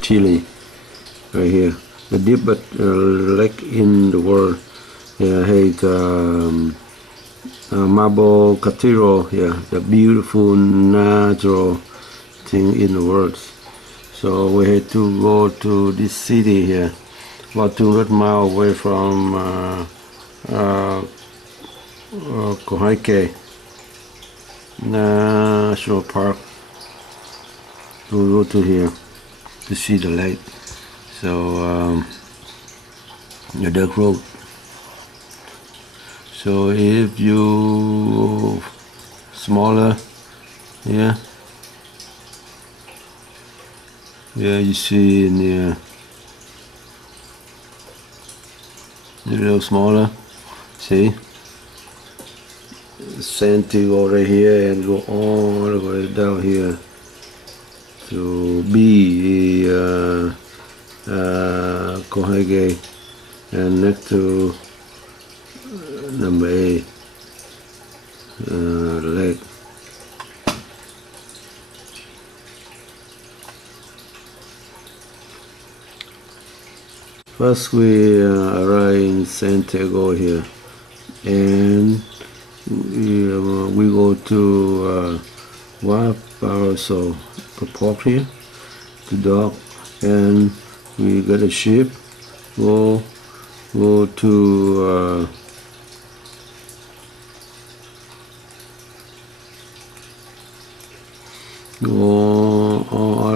Chile, right here. The deepest lake in the world. Yeah, hey, the Marble Cathedral here, the beautiful natural thing in the world. So we had to go to this city here, about 200 miles away from Kohike National Park, to go to here to see the lake. So the dirt road. So if you smaller, yeah, you see in here a little smaller. See, Santiago right here and go all the way down here to B, Kohage, and next to number 8, lake. First we arrive in Santiago here, and we go to Valparaiso, the port here, to dock, and we get a ship, go to go all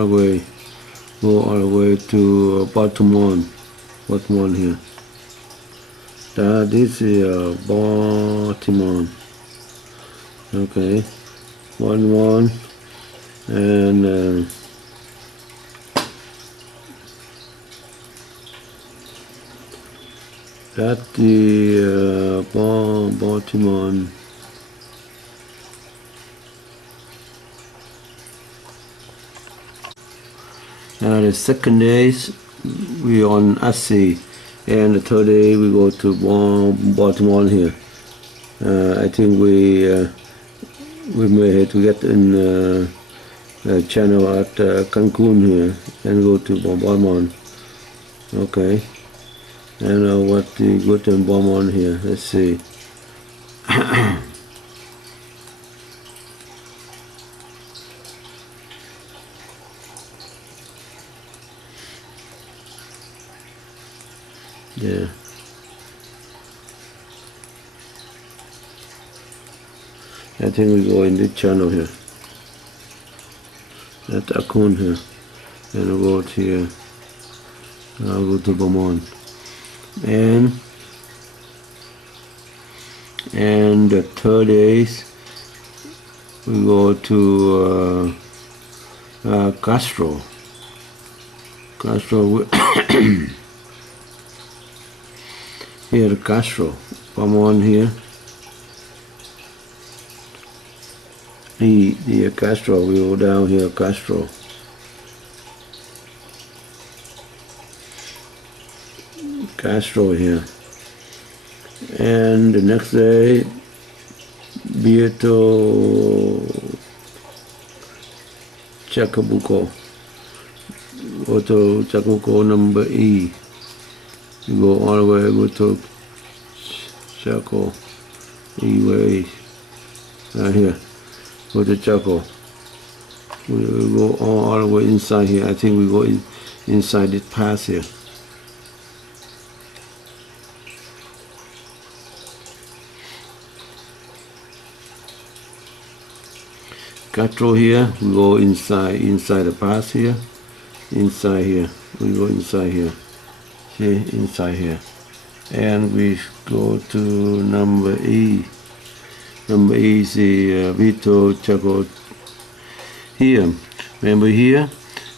the way to Baltimore here. This is Baltimore. Okay, Baltimore, and that's the Baltimore. The second day we on Assi, and the third day we go to Baltimore here. I think we may have to get in channel at Cancun here and go to Baltimore. Okay, and what the go to Baltimore here? Let's see. Yeah. I think we go in this channel here. That's Akun here. And I'll go to here. I'll go to Beaumont. And the third days we go to Castro. Here, Castro, Beaumont here. The Castro, we go down here, Castro. Here. And the next day, Vieto Chacabuco. Go to Chacabuco number E. You go all the way, go to Chaco, E-way, right here, go to Chaco. We go all the way inside here. I think we go inside this pass here. Castro here, we go inside the pass here, inside here, we go inside here. See, inside here, and we go to number E. Number E is the Vito Chaco here. Remember here,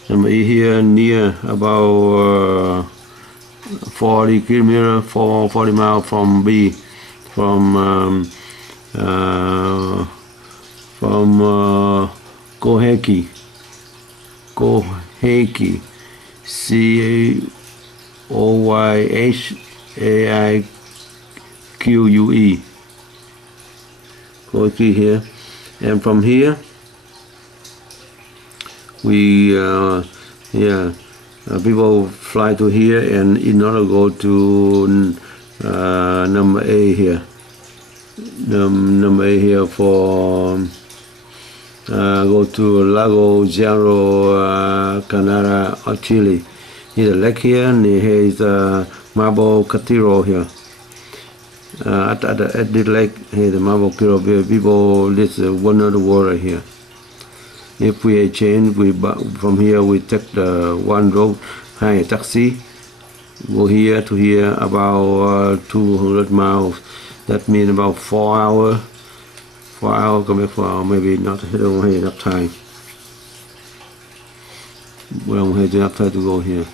number E here near about 40 kilometers, 40 miles from B, from Kohaki, Coyhaique, Kohaki here, and from here we People fly to here, and in order to go to number A here. Number A here for go to Lago Zero, Canada, or Chile. Here's a lake here, and here is Marble Cathedral here. At the lake, here the Marble Cathedral, people live under the water here. If we change, from here we take the one road, hire a taxi, go here to here about 200 miles. That means about 4 hours. 4 hours, come back 4 hours, maybe not. I don't have enough time. We don't have enough time to go here.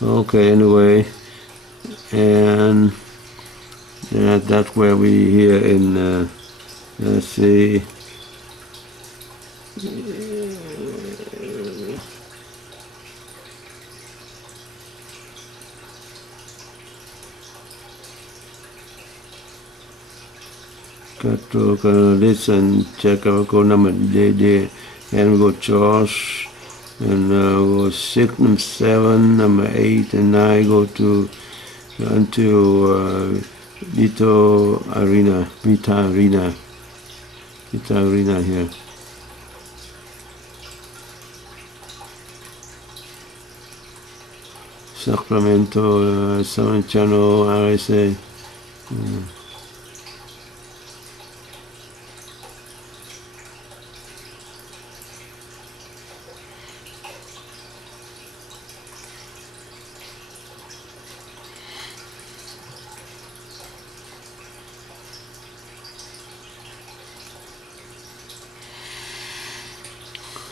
Okay, anyway, and that's where we here in, let's see, got to listen, check out go number day, and we go George. And go 6, number 7, number 8, and 9 go to until Vita Arena here. Sacramento, San Channel, RSA.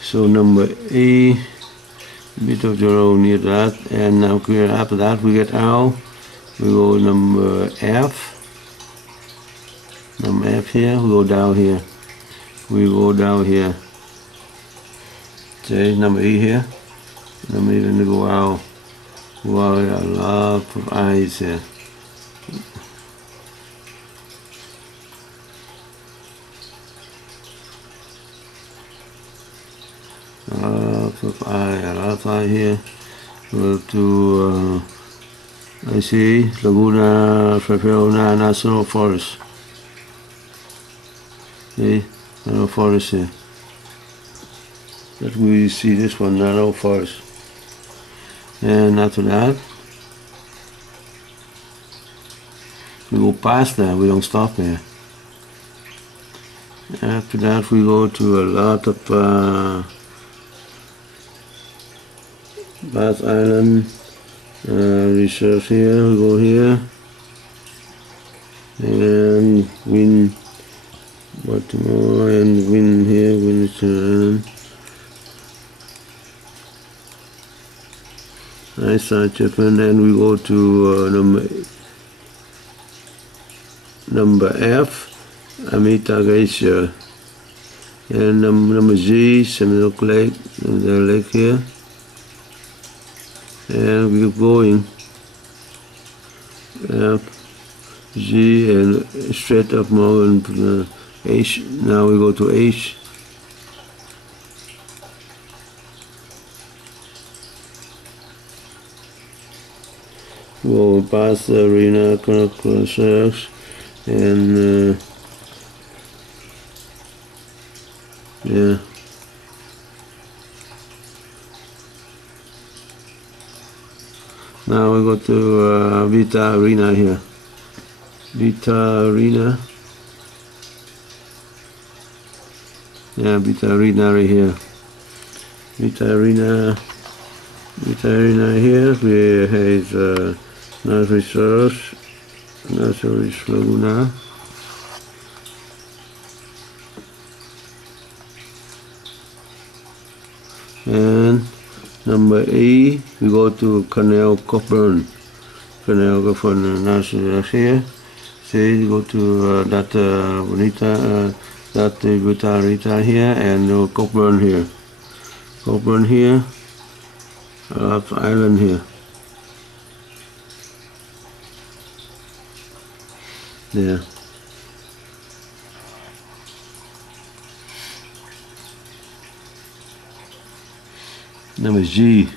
So number A, bit of the road near that, and now after that we get out. We go number F. Number F here. We go down here. Okay, number E here. Number E, then we go out. Wow, a lot of eyes here. A lot of eye here. Go to I see Laguna Fairfield National Forest. See, National Forest here. That we see this one, National Forest. And after that, we go past that. We don't stop there. After that, we go to a lot of Bass Island research here. We go here and Win Baltimore and Win here, Winston. Nice side Japan, and we go to number F, Amita Glacier, and number G, Seminole Lake, the lake here. And we keep going F, G, and straight up more and H. Now we go to H. Go past the arena, cross, and yeah. Now we go to Vita Arena here. Vita Arena. Yeah, Vita Arena right here. Vita Arena here. We have nice resource, nice Laguna. And number E, we go to Canal Coburn. Canal Coburn National here. See, you go to that Bonita, that Vita Rita here, and Coburn here. Coburn here, island here. Yeah. number G.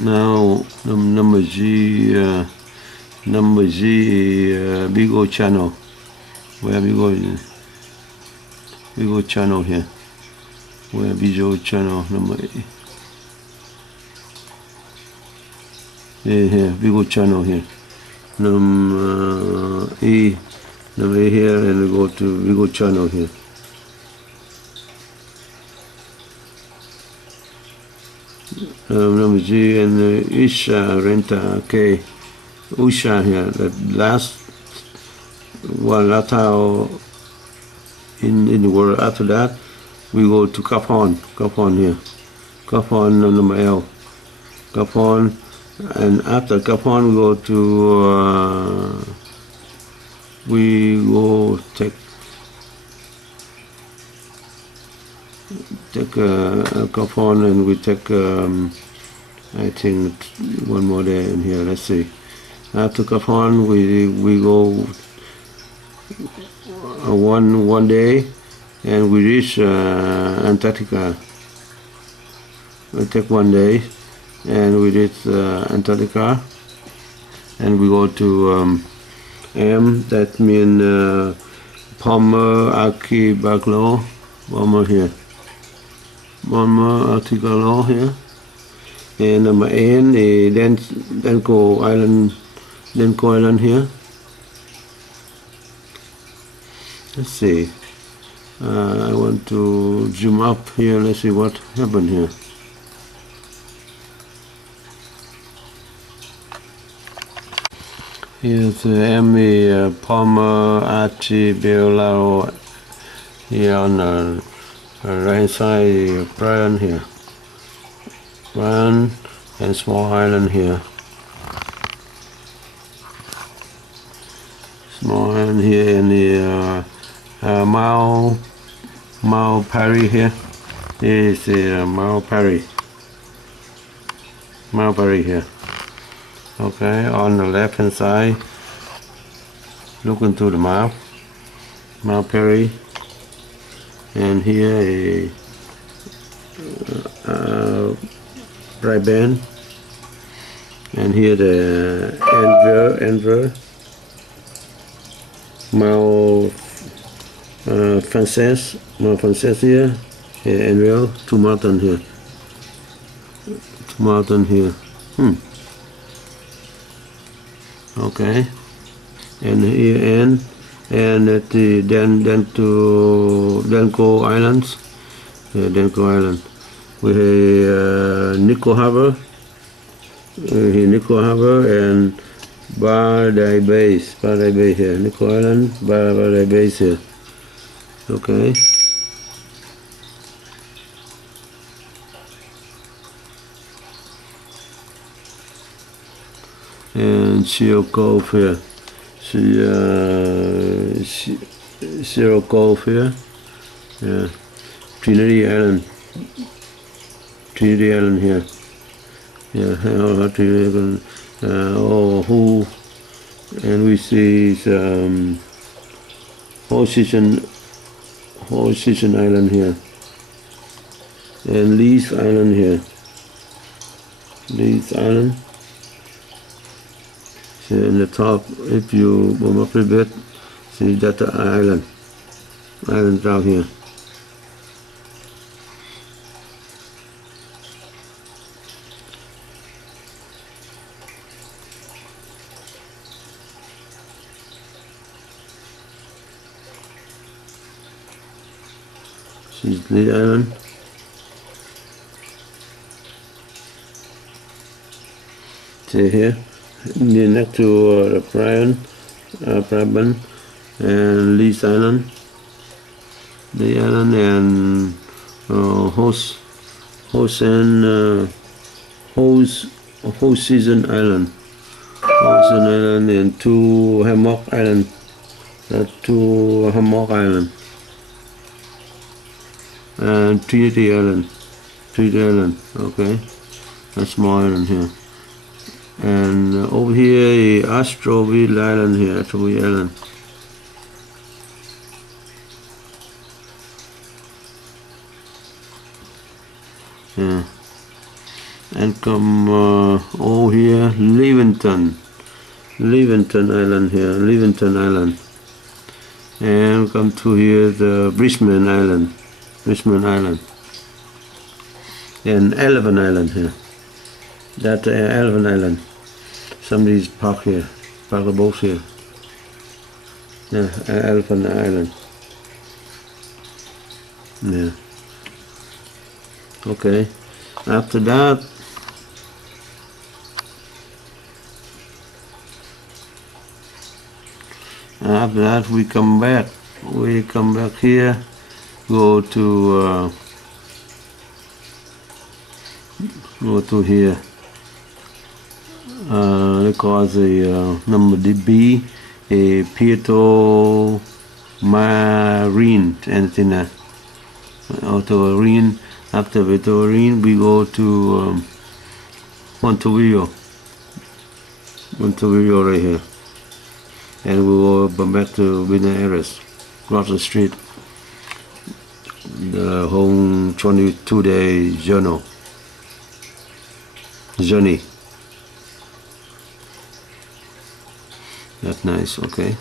Now number G, big old channel. Where we go channel here. Where big old channel number A. Here, big old channel here. Number A here, and we go to big old channel here. Number G and Isha Renta K. Usha here, the last time in the world. After that, we go to Capon here. Capon number L. Capon, and after Capon we go take Capon, and we take I think one more day in here. Let's see. After Capon, we go one day, and we reach Antarctica. We take 1 day, and we reach Antarctica, and we go to M. That means Palmer Archipelago. Palmer here. Palmer Archipelago here. And number N is Danko Island. Danko Island here. Let's see. I want to zoom up here. Let's see what happened here. Here's the M. Palmer Archipelago here on the right side. Brian here. Brian and small island here. Small island here in the Mount Perry here. This is Mount Perry. Mount Perry here. Okay, on the left hand side, look into the map. Mount Perry. And here a bright band. And here the Enver. Mount Frances here, and well, two mountains here. Two mountains here. Okay. And here and at the then to Danko Islands. Danko Island. We have Nico Harbor. Nico Harbor and Bardai Base. Bardai Bay here. Nico Island, Bardai Base here. Okay. And Seal Cove here. Seal Cove here. Yeah. Trinity Island. Trinity Island here. Yeah. Who? And we see Whole Season Island here, and Lee's Island here. Lee's Island. So in the top, if you warm up a bit, see that island down here. See the island. See here, next to the Brabant and Lee's Island. The island and Whole Season Island. Whole Season Island and two Hammock Island. Two Hammock Island. And Trinity Island. Okay. A small island here. And over here, Astroville Island here, Astroville Island. Yeah. and come over here, Leventon Island here, Leventon Island, and come to here the Brisbane Island, and Elephant Island here. That Elephant Island. Somebody's park here, park the boats here. Yeah, Elephant Island. Yeah. Okay. After that, we come back. We come back here. Go to here. They call the number B, a Puerto Marine, anything that. Puerto Marine. After Puerto Marine, we go to Montevideo right here, and we go back to Buenos Aires, across the street. The whole 22-day journey. That's nice. Okay.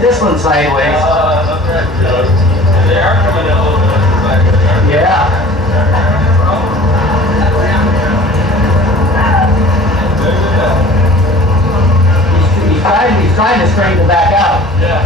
This one sideways. They are coming a little bit back. Yeah. He's trying to straighten it back out. Yeah.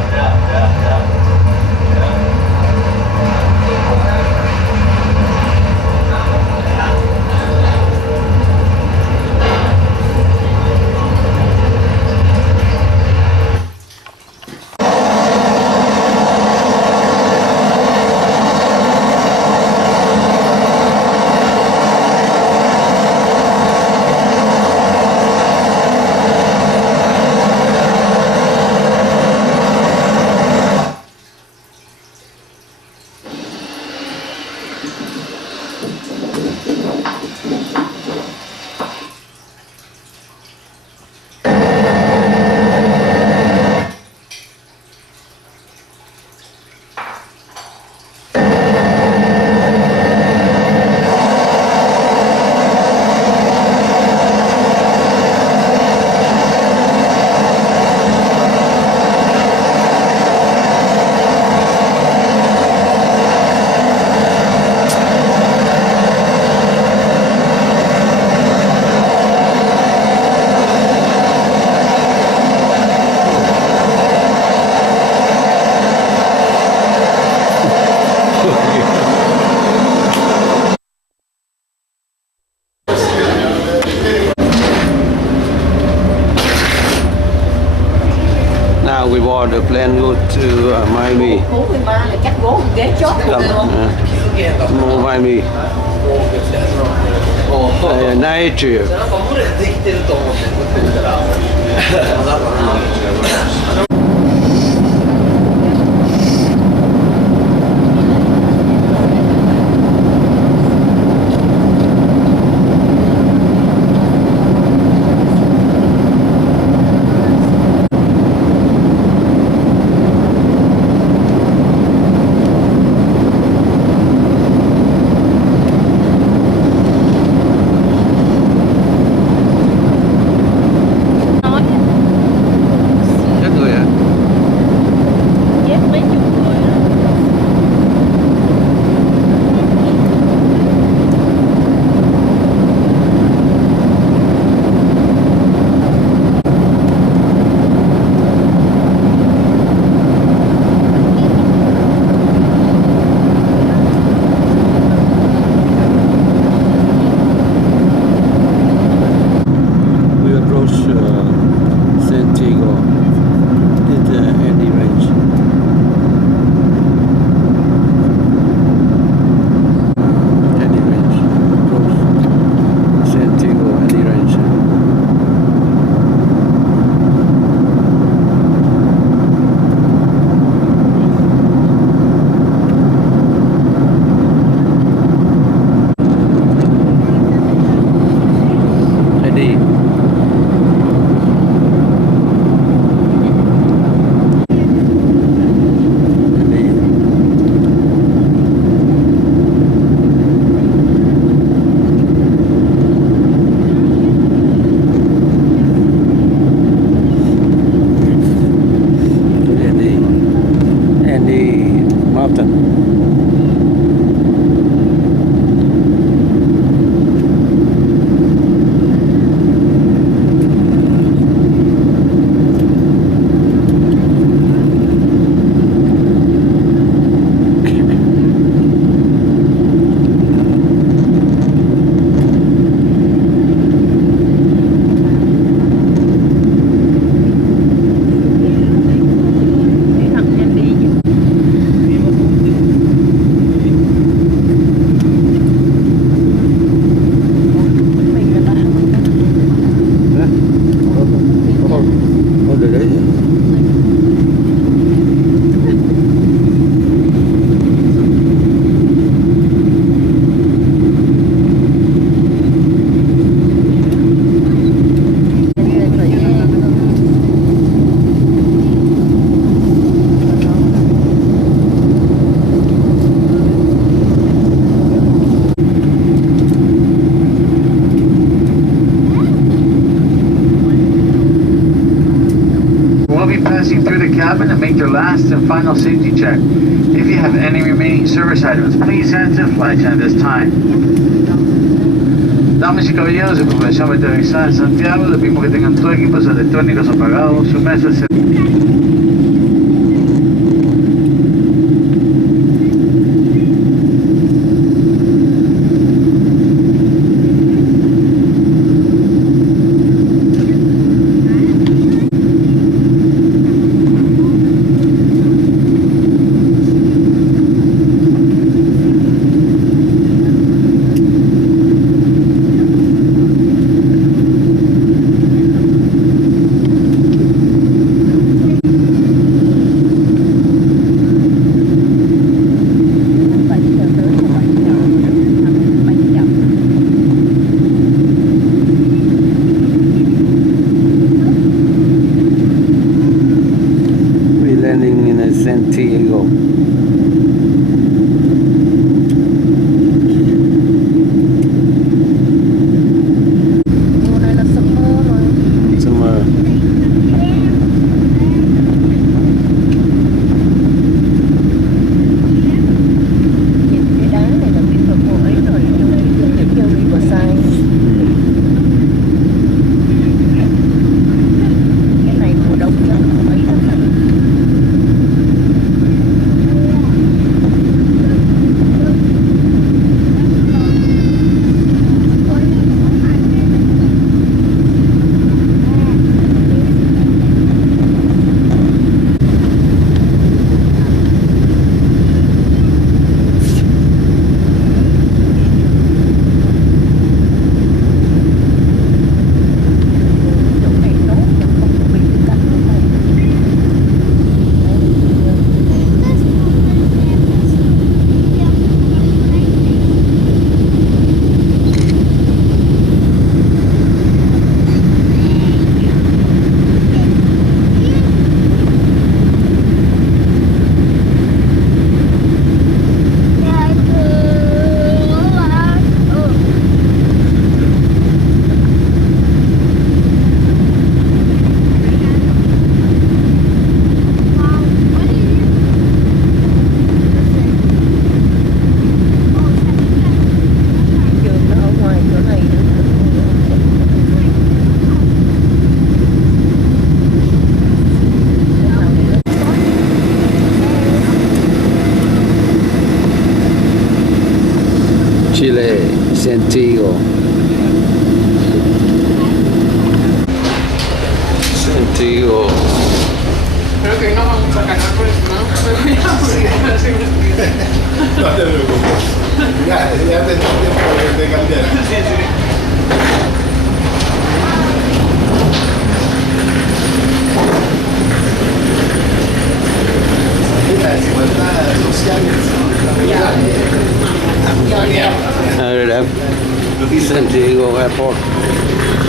Now we board the plane go to Miami. Miami. Night trip. Chết người hả? passing through the cabin and make your last and final safety check. If you have any remaining service items, please enter flight at this time. Damas y caballeros, en preparación para aterrizar en Santiago, les pedimos que tengan todos equipos electrónicos apagados, su mesa se... Landing in Santiago. Đây là summer rồi. Summer. Nhìn cái đá này là biết được cô ấy rồi, kiểu Riverside. Cái này mùa đông lắm, cô ấy rất là Chile, Santiago. Santiago. Creo que hoy nos vamos a ganar por eso, ¿no? Pero ya, porque ya se me olvidó. No te preocupes. Ya te tiempo de cambiar. Sí, sí. La desigualdad social Santiago Airport.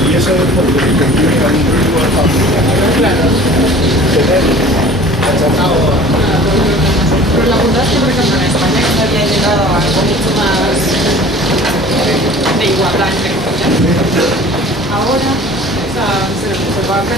y eso es porque tiene algún tipo de familia. Tener achacado Pero la verdad es que, por ejemplo, en España se había llegado a algo mucho más de igualdad entre comillas. Ahora, o sea, se va a ver.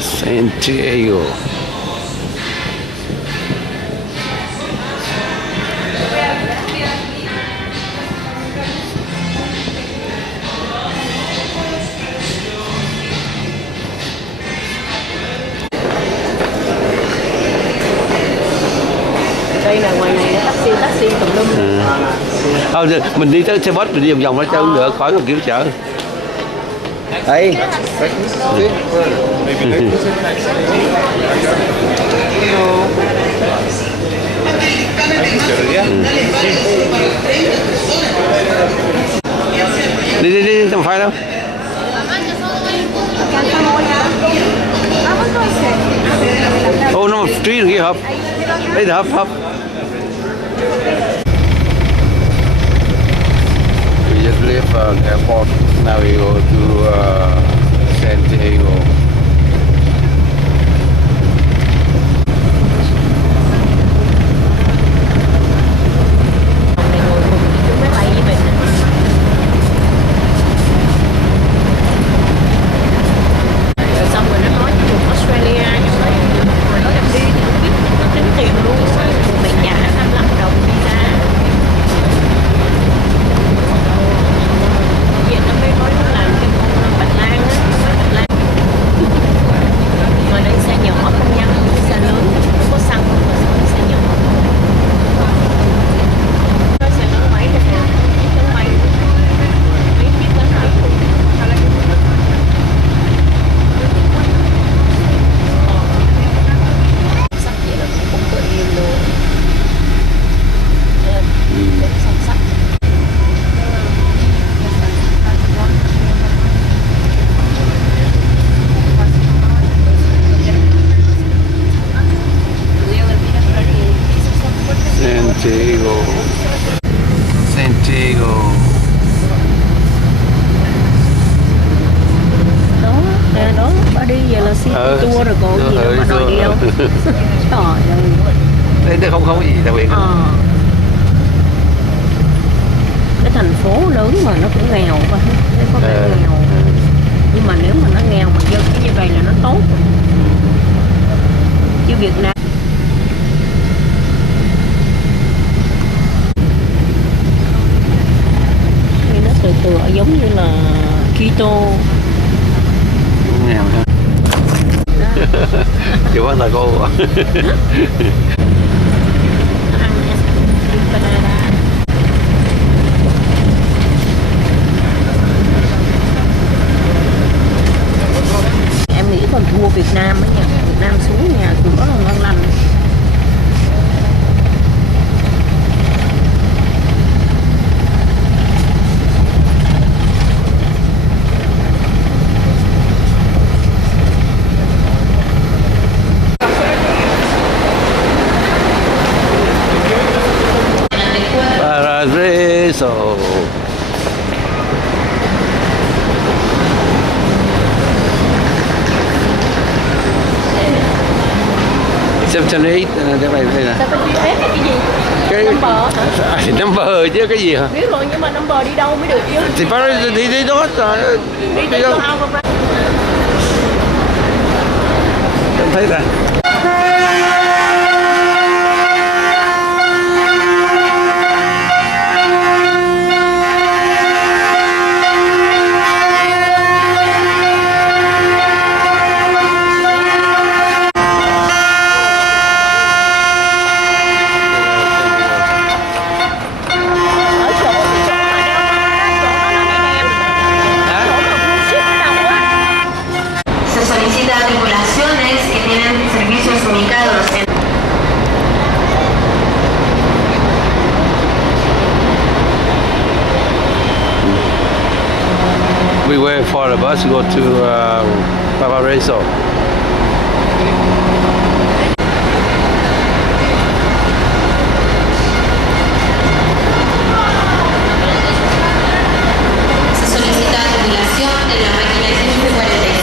Santiago. Đây là ngoài này taxi tùm lum. Thôi mình đi tới xe bus mình đi vòng vòng ra chơi cũng được, khỏi còn kiểu chợ. Đây. Đi, không phải đâu. Oh no, street here, hop. Đây là hop. just left airport. Now we go to San Diego. Máy bay với mình. Rồi xong rồi nó nói chuyện Australia, nhưng mà nó đang đi thì không biết nó tính tiền luôn. Mình trả 55 đồng visa. Vậy nó mới nói nó làm cái con Bạch Lan á, Bạch Lan. Mà đây xe nhỏ không nhanh, xe lớn không có xăng, không có xe nhỏ. Xe lớn máy này nè, lớn máy, mấy chiếc lớn máy luôn. Sắp vậy là cũng không có yên luôn. Đến song sắt. San Diego. Đó, nè đó, bà đi về là city tour rồi còn gì đâu mà nói đi đâu. Trời ơi. Đây không có gì đặc biệt. Cái thành phố lớn mà nó cũng nghèo quá, nó có vẻ nghèo. Nhưng mà nếu mà nó nghèo mà dân cái như vậy là nó tốt rồi. Chứ Việt Nam nó tựa giống như là Quito. Nghèo ha. Chịu quá là cô. Em nghĩ còn thua Việt Nam ấy nha. Việt Nam xuống nhà cửa là ngon lành. Paradiso. Section 8 đây nè. Sao bên kia cái gì? Cái Number hả? number chứ cái gì hả? Biết rồi nhưng mà number đi đâu mới được chứ? Thì đi đó rồi. Đi đâu? Không thấy ra. We wait for the bus to go to Valparaiso. Se solicita acumulación de la máquina 147.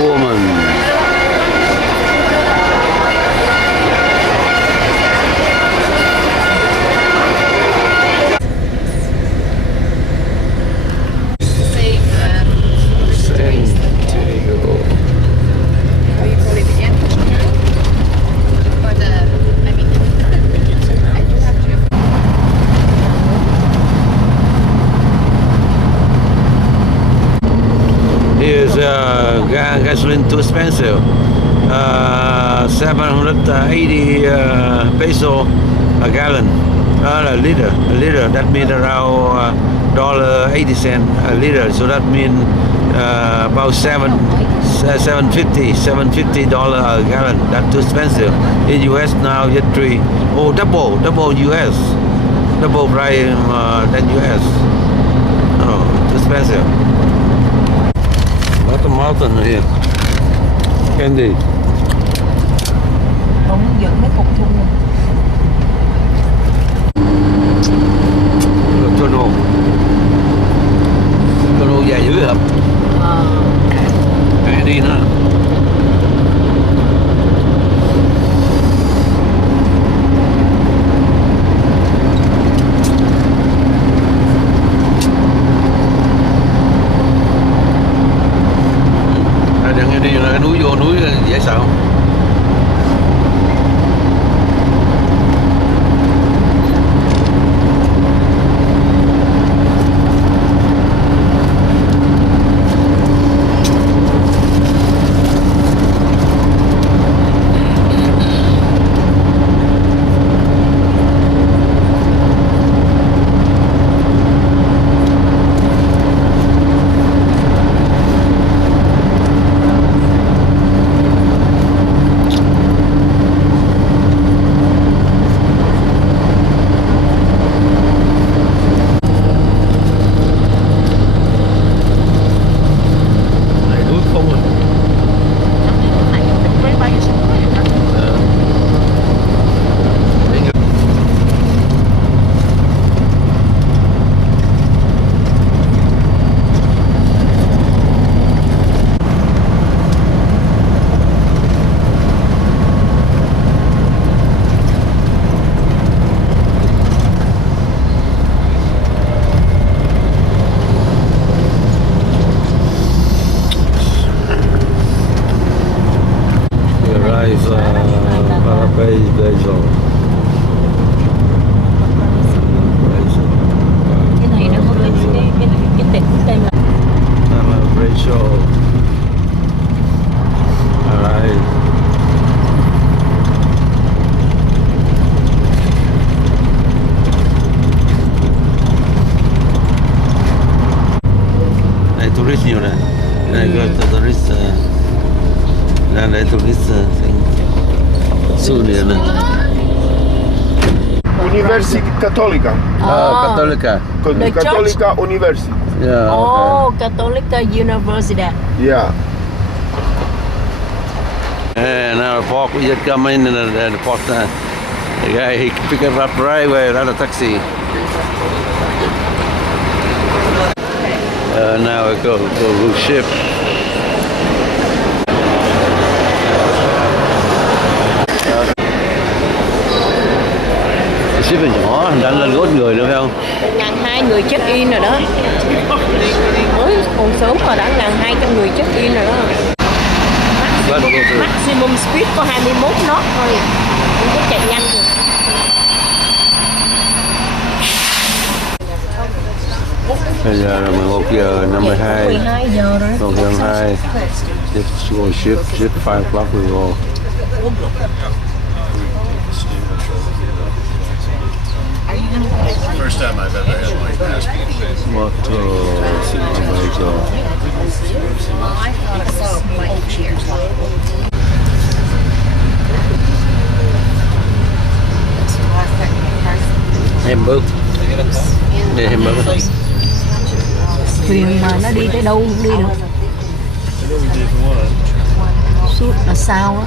Woman. Here's gasoline too expensive. 780 peso a gallon. A liter. That means around $1.80 a liter. So that means about $750 a gallon. That's too expensive. In US now, just double US, double price than US. Oh, too expensive. What the mountain here? Candy. Không dẫn mấy cục chung rồi. Tunnel. Tunnel dài dữ hả? Cái đi nữa. Đừng đi là núi vô núi dễ sợ không? Cái này nó có cái tỉnh tên là Này tourist nhiều này. Này có tourist. Này tourist. Sunia này. University Católica. Católica. The church? Católica University. Yeah. Oh, Catholic University. Yeah. And now the park, we just come in and the park, the guy, he pick us up right away, not a taxi. Now we go ship. Ship là nhỏ, đang lên gốt người nữa phải không? 1.200 người check in rồi đó. Mới còn sớm mà đã 1.200 người check in rồi đó. Maximum speed có 21 knot thôi, không có chạy nhanh được. Bây giờ là 11 giờ 52. 12 giờ rồi. 11 giờ 52. Let's go ship 5 o'clock we go. First time I've ever had my passport. Moto, Hamburg. Yeah, Hamburg. Thuyền mà nó đi tới đâu cũng đi được. Suốt là sao á.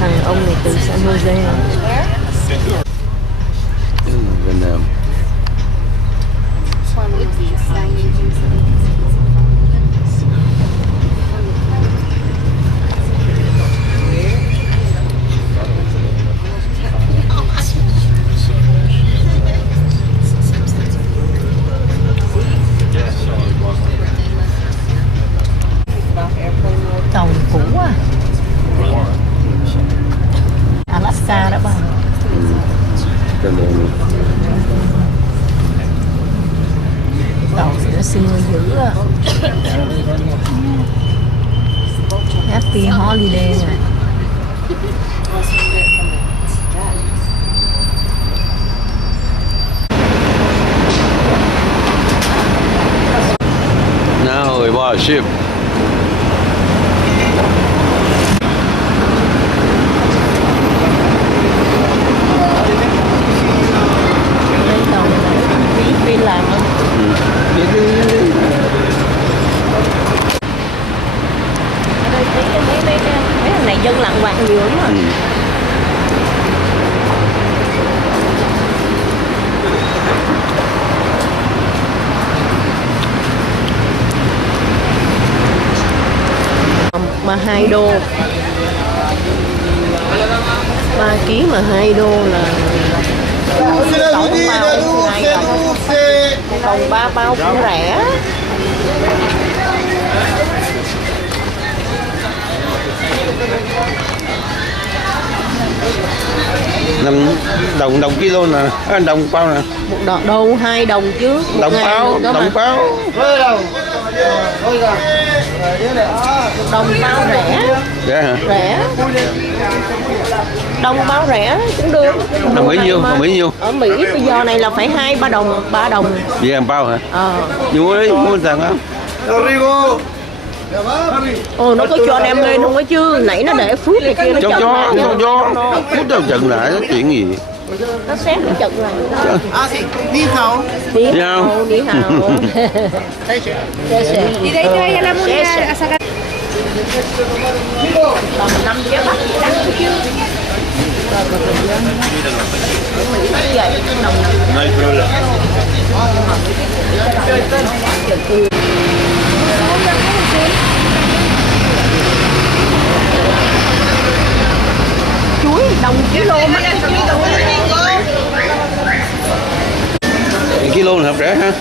Thằng ông này từ San Jose à? Việt Nam. Tàu cũ à. Alaska đó bà. Tàu nó xưa dữ à. Happy holiday à. Now we bought a ship. bạc nhiều lắm rồi. Mà 2 đô 3 kg mà 2 đô là còn 3 bao cũng rẻ. Đồng kilo nè, đồng bao nè. Một đô 2 đồng chứ. Đồng bao. Đồng bao rẻ. Rẻ hả? Rẻ. Đồng bao rẻ cũng được. Đồng Mỹ nhiêu? Đồng Mỹ nhiêu? Ở Mỹ bây giờ này là phải 2-3 đồng, 3 đồng. Vậy làm bao hả? Nhưng mua đi, mua thằng á. Ồ, nó có cho anh em lên không á chứ? Nãy nó để phút này kia nó chậm lại. Cho. Phút đâu chậm lại, nó chuyện gì? Nó xếp nó chậm lại. Đi hào. Đi hào. Đi hào. Y de ahí te vaya la moneda a sacar. Tầm 5 giá bắt đắt chứ. No hay problema. Chuối đồng kilo mắc. Kilo là hợp rẻ ha.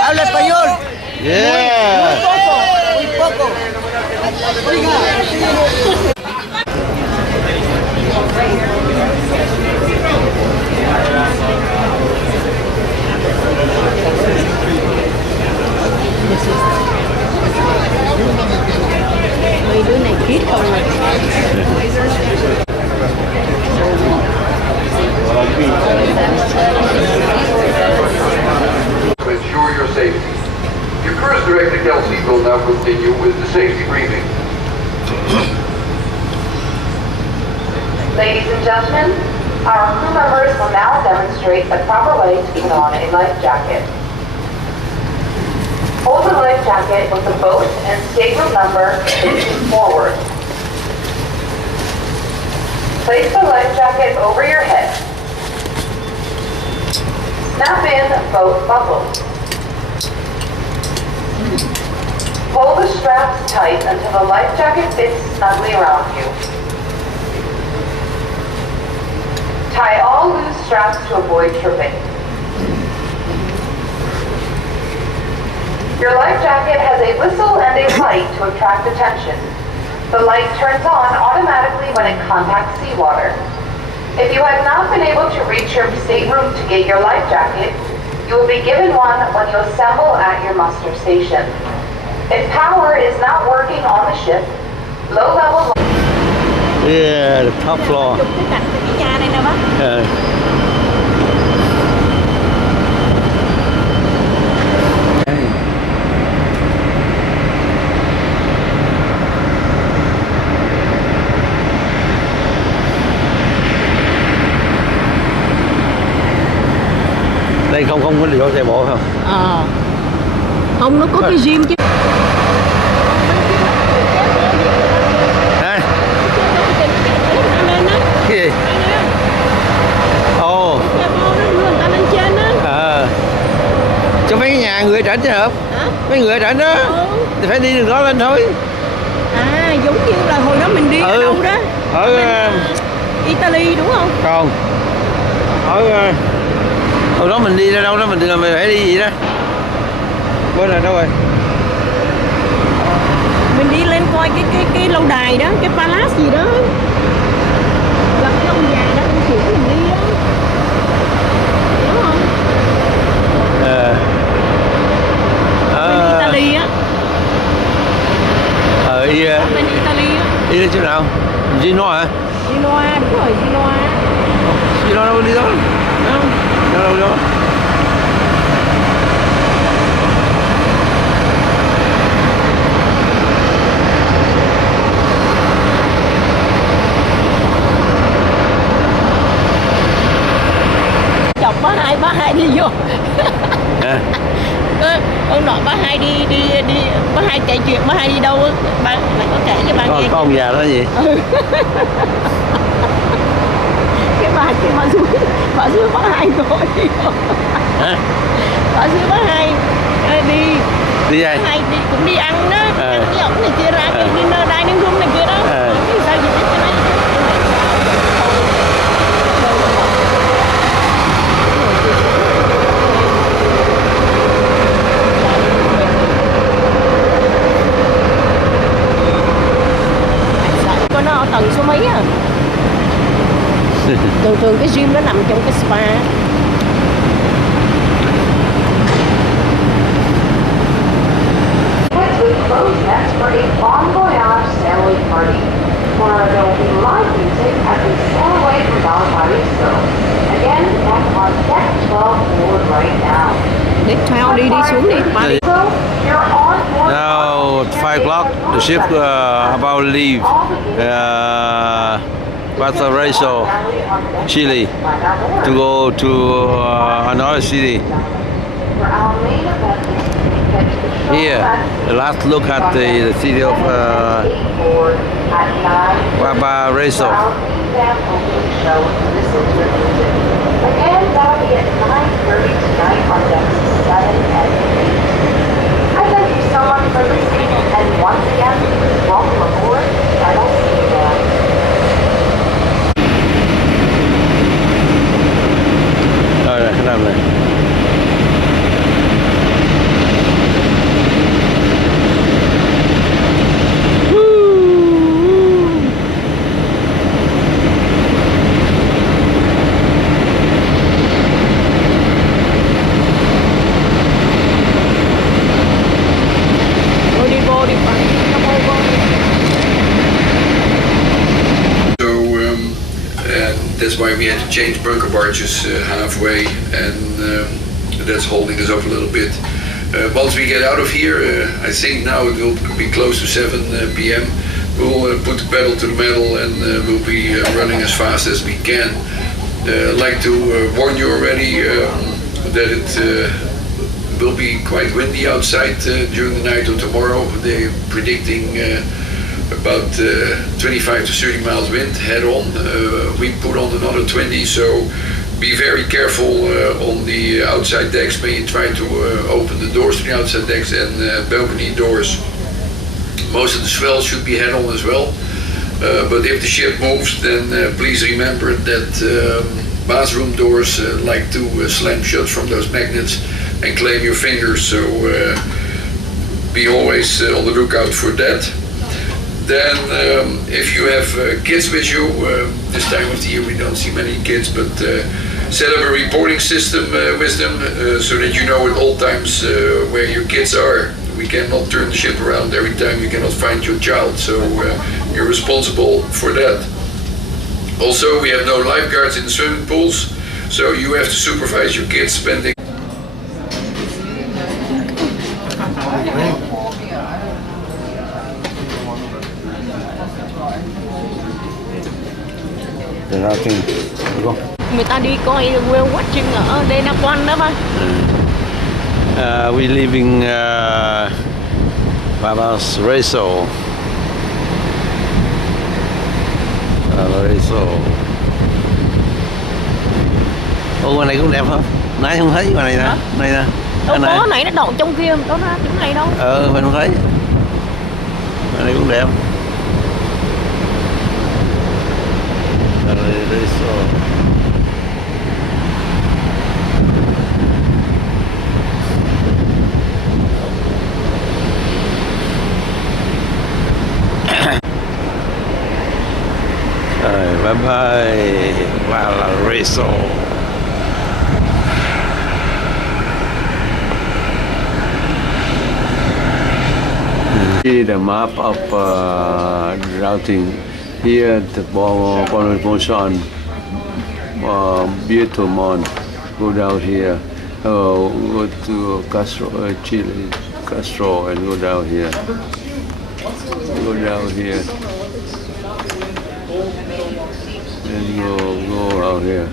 Habla español. Yeah. Muy poco. Oiga. Mấy đứa này khít không à. To ensure your safety. Your cruise director Kelsey will now continue with the safety briefing. Ladies and gentlemen, our crew members will now demonstrate the proper way to put on a life jacket. Hold the life jacket with the boat and stateroom number facing forward. Place the life jacket over your head. Snap in both buckles. Pull the straps tight until the life jacket fits snugly around you. Tie all loose straps to avoid tripping. Your life jacket has a whistle and a light to attract attention. The light turns on automatically when it contacts seawater. If you have not been able to reach your stateroom to get your life jacket, you will be given one when you assemble at your muster station. If power is not working on the ship, low level... Yeah, the top floor. Chụp cái cạnh cái nhà này nè bác. Yeah. Đây không có điều xe bộ không? Không, nó có cái gym chứ. Hả? Cái gì? Ồ. Người ta lên trên á. Cho mấy cái nhà người ở trển chứ hợp? Hả? Mấy người ở trển đó thì phải đi đường đó lên thôi. À, giống như là hồi đó mình đi ở đâu đó? Ở Italy đúng không? Còn ở hồi đó mình đi ra đâu đó mình phải đi gì đó, quên rồi đâu rồi. Mình đi lên coi cái lâu đài đó, cái palace gì đó, gặp cái ông già đó ông chỉ mình đi đó, đúng không? Bên Italy á. Bên Italy á. Đi chỗ nào? Genoa hả? Genoa, đúng rồi, Genoa. Genoa đâu đi đó? Không. Đâu đó? Chọc bá hai đi vô. À. Con nọ bá hai đi bá hai kể chuyện bá hai đi đâu á, ba lại có kể cho ba nghe. Con già đó gì? Cái bà kia bà dưới bá hai ngồi. Hả? Bà dưới bá hai Đi ai? hai đi cũng đi ăn đó, ăn với ổng này kia ra cái dinner dining room này kia đó. Cái sao gì hết cho nó. Nó ở tầng số mấy à? Thường cái gym nó nằm trong cái spa. That's for a bon voyage sailing party. For there will be live music as we sail away from Valparaiso. Again, that's on deck 12 forward right now. Deck 12 đi xuống đi. So, you're on board. Now at 5 o'clock, the ship about to leave Valparaiso, Chile, to go to another city. Here, the last look at the city of Valparaiso. Again, that'll be at 9:30 tonight on decks 7 and 8. I thank you so much for listening, and once again, welcome aboard, and I'll see you there. Rồi, cái nào này? That's why we had to change bunker barges halfway, and that's holding us up a little bit. Once we get out of here, I think now it will be close to 7 p.m. We'll put the pedal to the metal and we'll be running as fast as we can. I'd like to warn you already that it will be quite windy outside during the night of tomorrow. They're predicting about 25 to 30 miles wind head on. We put on another 20, so be very careful on the outside decks when you try to open the doors to the outside decks and balcony doors. Most of the swells should be head on as well, but if the ship moves, then please remember that bathroom doors like to slam shut from those magnets and claim your fingers, so be always on the lookout for that. Then if you have kids with you, this time of the year we don't see many kids, but set up a reporting system with them so that you know at all times where your kids are. We cannot turn the ship around every time you cannot find your child, so you're responsible for that. Also, we have no lifeguards in the swimming pools, so you have to supervise your kids spending. Người ta đi coi whale watching ở Denaquan đó ba. We leaving Valparaiso. Ô, ngoài này cũng đẹp không? Nãy không thấy ngoài này nè. Này nè. Đâu có, nãy nó đậu trong kia, đâu ra chỗ này đâu. Mình không thấy. Ngoài này cũng đẹp. Valparaiso. Bye bye, Valparaiso. See the map of routing here. The promotion Bietomon. Go down here. Go to Castro, Chile, Castro, and go down here. Go down here. And go out here.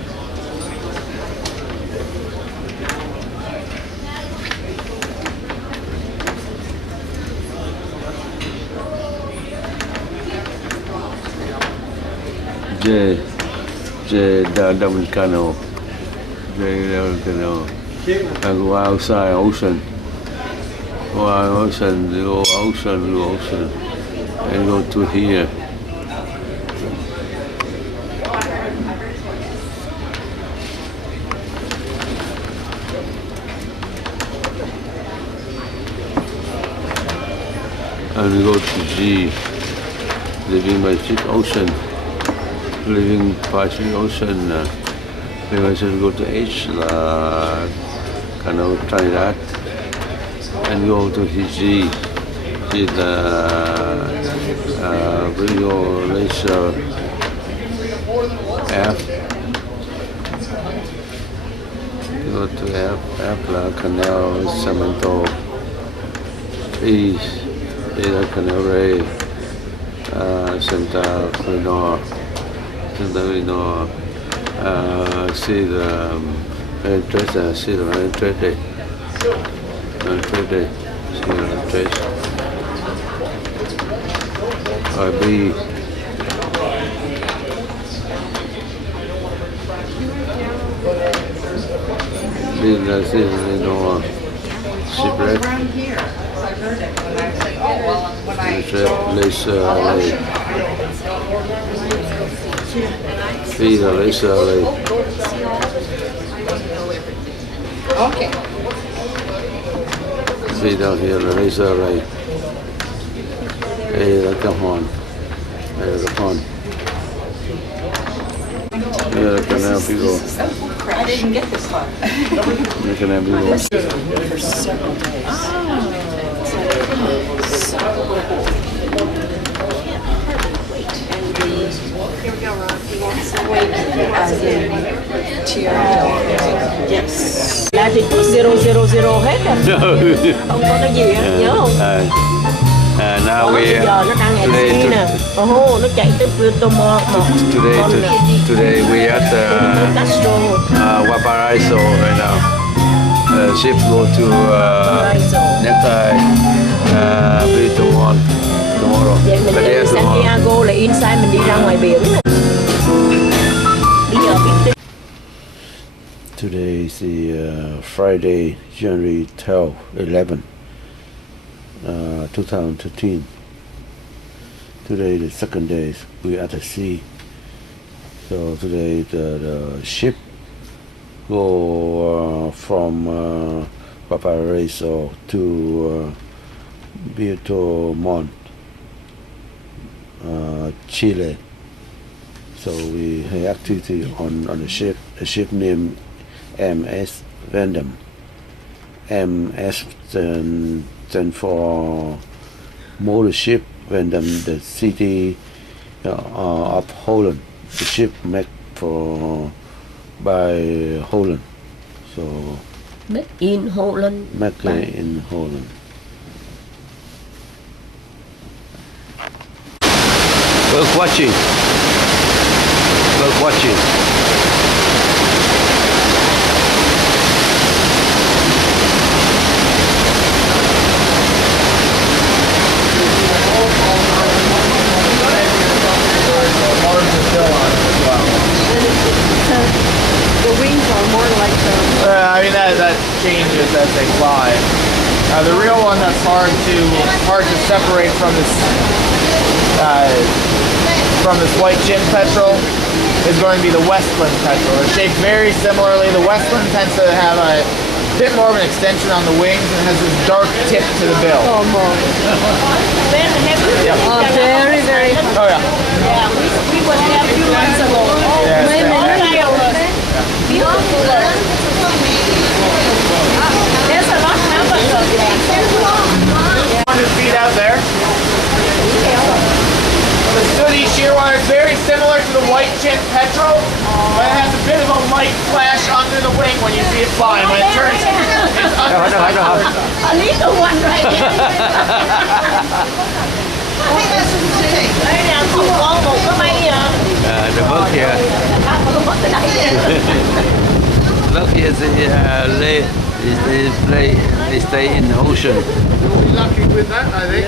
Dominicano. And go outside ocean. Go ocean, go ocean, go ocean. And go to here. And we go to G, living by ocean. Living Pacific Ocean, maybe I should go to H, kind of Trinidad, and go to Fiji, see the Rio Laser F, go to F, Canal, Cemento, East, Canal Ray, Santa Clara. And then we know, see the trace, see the trace, see the trace. B. See the no shipwreck. See the laser Okay. See down here the laser array. Hey, that's the horn. There's the horn. Yeah, that can help you go. I didn't get this far. That can help you go. For several days. Here we go, Ron. He wants to wait as in yes. Là thì cứ 000 hết à. Không có cái gì hết, nhớ không? Now we giờ nó đang today nè. Nó chạy tới Pluto today we at Valparaiso right now. Ship go to next Pluto one tomorrow. Vậy mình đi Santiago là inside mình đi ra ngoài biển. Bây giờ biết. Today is the Friday, January 11, 2013. Today the second day we at the sea. So today the ship go from Valparaiso to Bietomont, Chile. So we have activity on the ship. The ship named MS Vendam. MS stand for Motorship Vendam, the city of Holland. The ship made by Holland. So Made in Holland. Made in Holland. Worth watching. Worth watching. The wings are more like the... I mean that changes as they fly. The real one that's hard to separate from this white chin petrel is going to be the Westland petrel. They're shaped very similarly. The Westland tends to have a bit more of an extension on the wings and has this dark tip to the bill. Oh, very, very. Oh yeah. Yeah, we were there a few months ago. Oh, Yeah, beautiful. There's a lot of hamburgers. 100 feet out there. very similar to the white chip petrel, but it has a bit of a light flash under the wing when you see it flying. When it turns, it's under the wing. A little one right here. Đây nè, không có một cái máy The book here. Look here, they stay in the ocean. You'll be lucky with that, I think.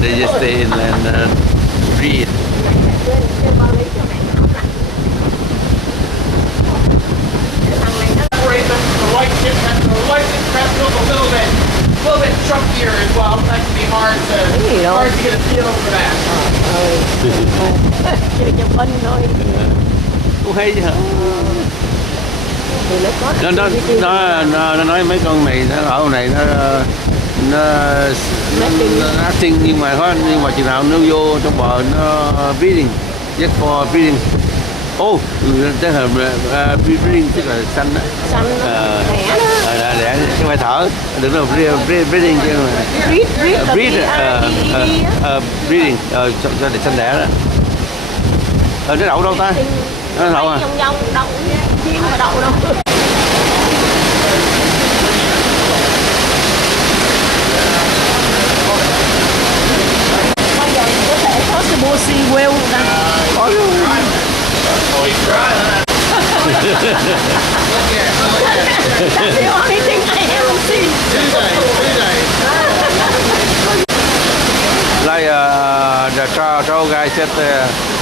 They just stay in and breathe. The white chip petrel is a little bit chunkier as well. That can be hard to get a feel for that. Cũng hay chứ hả? Nó nói mấy con này nó ở này nó acting nhưng mà chừng nào nó vô trong bờ nó breathing, just for breathing. Oh, tức là breathing tức là xanh đó. Xanh Để chứ phải thở, đừng là breathing chứ mà. Breathing, cho để xanh đẻ đó. Nó đậu đâu ta? Nó đậu à? Vòng đậu, chim mà đậu đâu. Bây giờ có thể có cái bossy whale ta. Có luôn. That's the only thing I haven't seen. 2 days. Like the travel guy said,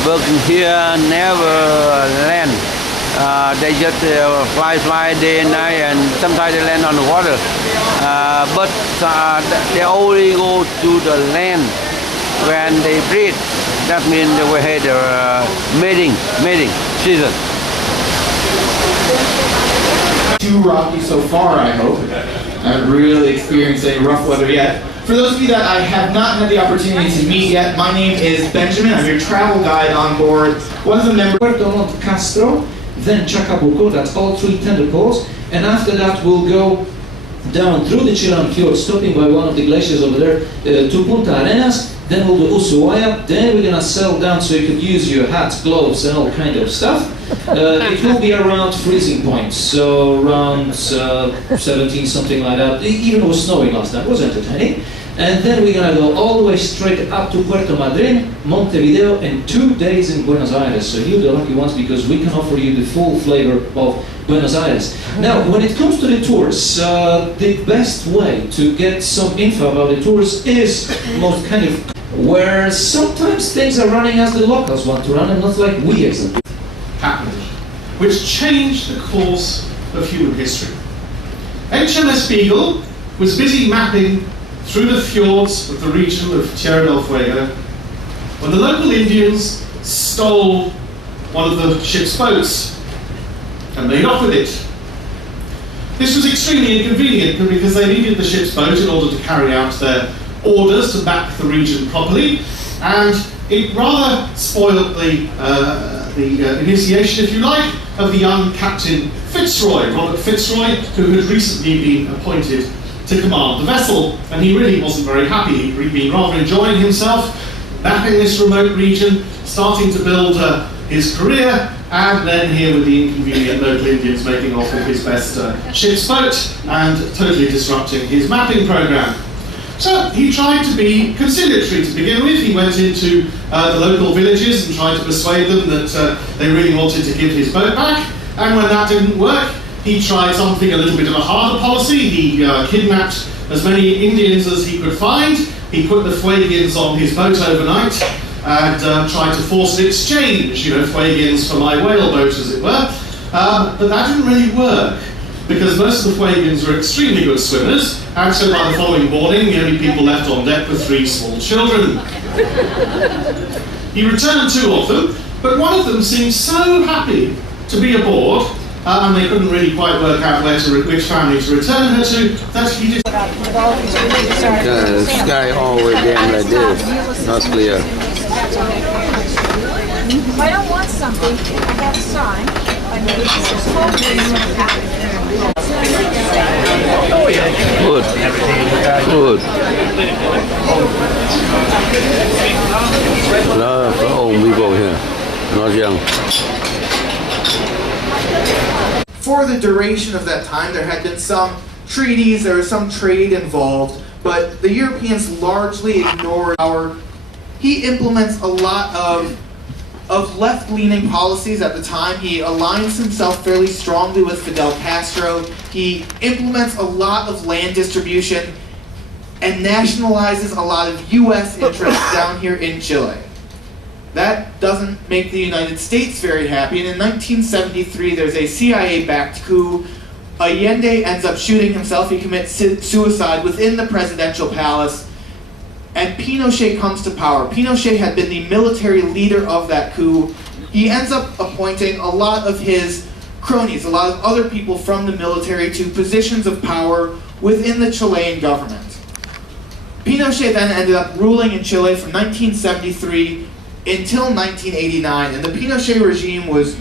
working here never land. They just fly day and night, and sometimes they land on the water. But they only go to the land when they breed. That means they will have their mating season. Too rocky so far, I hope. I haven't really experienced any rough weather yet. For those of you that I have not had the opportunity to meet yet, my name is Benjamin. I'm your travel guide on board. One of the members. Puerto Monte Castro, then Chacabuco, that's all 3 tender ports, and after that we'll go down through the Chilean fjord, stopping by one of the glaciers over there, to Punta Arenas. Then we'll do Ushuaia. Then we're gonna sail down so you could use your hats, gloves, and all kind of stuff. It will be around freezing point, so around 17, something like that. Even it was snowing last time. It was entertaining. And then we're gonna go all the way straight up to Puerto Madryn, Montevideo, and 2 days in Buenos Aires. So you're the lucky ones because we can offer you the full flavor of Buenos Aires. Now, when it comes to the tours, the best way to get some info about the tours is most kind of where sometimes things are running as the locals want to run and not like we exactly. Happened, which changed the course of human history. HMS Beagle was busy mapping through the fjords of the region of Tierra del Fuego when the local Indians stole one of the ship's boats and made off with it. This was extremely inconvenient because they needed the ship's boat in order to carry out their orders to map the region properly, and it rather spoiled the initiation, if you like, of the young Captain Fitzroy, Robert Fitzroy, who had recently been appointed to command the vessel, and he really wasn't very happy. He'd been rather enjoying himself, mapping this remote region, starting to build his career, and then here with the inconvenient local Indians making off with his best ship's boat and totally disrupting his mapping program. So he tried to be conciliatory to begin with. He went into the local villages and tried to persuade them that they really wanted to give his boat back, and when that didn't work, he tried something a little bit of a harder policy. He kidnapped as many Indians as he could find. He put the Fuegians on his boat overnight and tried to force an exchange, Fuegians for my whale boat, as it were. But that didn't really work, because most of the Fuegians were extremely good swimmers, and so by the following morning, the only people left on deck were 3 small children. He returned 2 of them, but one of them seemed so happy to be aboard, and they couldn't really quite work out which family to return her to, that he just... The sky always damn like this, not clear. If I don't want something, I have a sign. I know this is Good. Good. We go here. Not young. For the duration of that time, there had been some treaties, there was some trade involved, but the Europeans largely ignored our. He implements a lot of left-leaning policies at the time. He aligns himself fairly strongly with Fidel Castro. He implements a lot of land distribution and nationalizes a lot of U.S. interests down here in Chile. That doesn't make the United States very happy, and in 1973 there's a CIA-backed coup. Allende ends up shooting himself. He commits suicide within the presidential palace, and Pinochet comes to power. Pinochet had been the military leader of that coup. He ends up appointing a lot of his cronies, a lot of other people from the military, to positions of power within the Chilean government. Pinochet then ended up ruling in Chile from 1973 until 1989, and the Pinochet regime was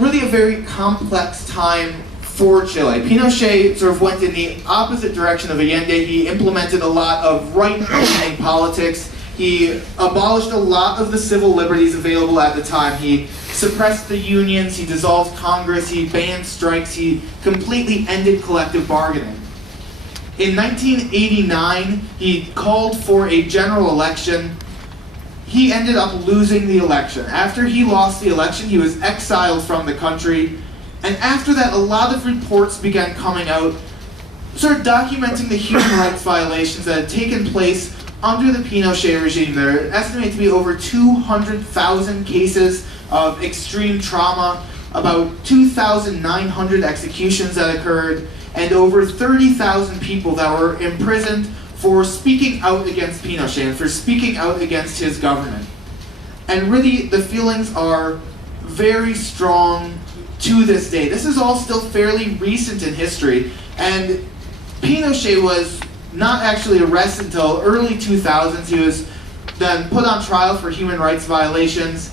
really a very complex time for Chile. Pinochet sort of went in the opposite direction of Allende. He implemented a lot of right-wing politics. He abolished a lot of the civil liberties available at the time. He suppressed the unions, he dissolved Congress, he banned strikes, he completely ended collective bargaining. In 1989, he called for a general election. He ended up losing the election. After he lost the election, he was exiled from the country. And after that, a lot of reports began coming out, sort of documenting the human rights violations that had taken place under the Pinochet regime. There are estimated to be over 200,000 cases of extreme trauma, about 2,900 executions that occurred, and over 30,000 people that were imprisoned for speaking out against Pinochet and for speaking out against his government. And really, the feelings are very strong to this day. This is all still fairly recent in history, and Pinochet was not actually arrested until early 2000s. He was then put on trial for human rights violations.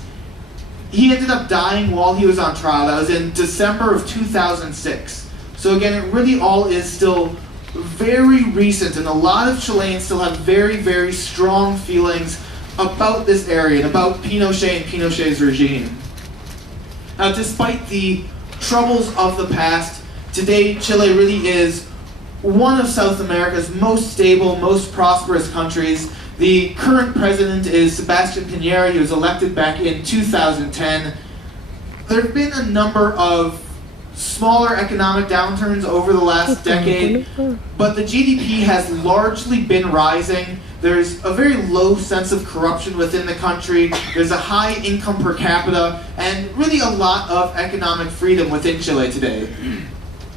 He ended up dying while he was on trial. That was in December of 2006. So again, it really all is still very recent, and a lot of Chileans still have very, very strong feelings about this area and about Pinochet and Pinochet's regime. Now, despite the troubles of the past, today Chile really is one of South America's most stable, most prosperous countries. The current president is Sebastián Piñera. He was elected back in 2010. There have been a number of smaller economic downturns over the last decade, but the GDP has largely been rising. There's a very low sense of corruption within the country. There's a high income per capita, and really a lot of economic freedom within Chile today.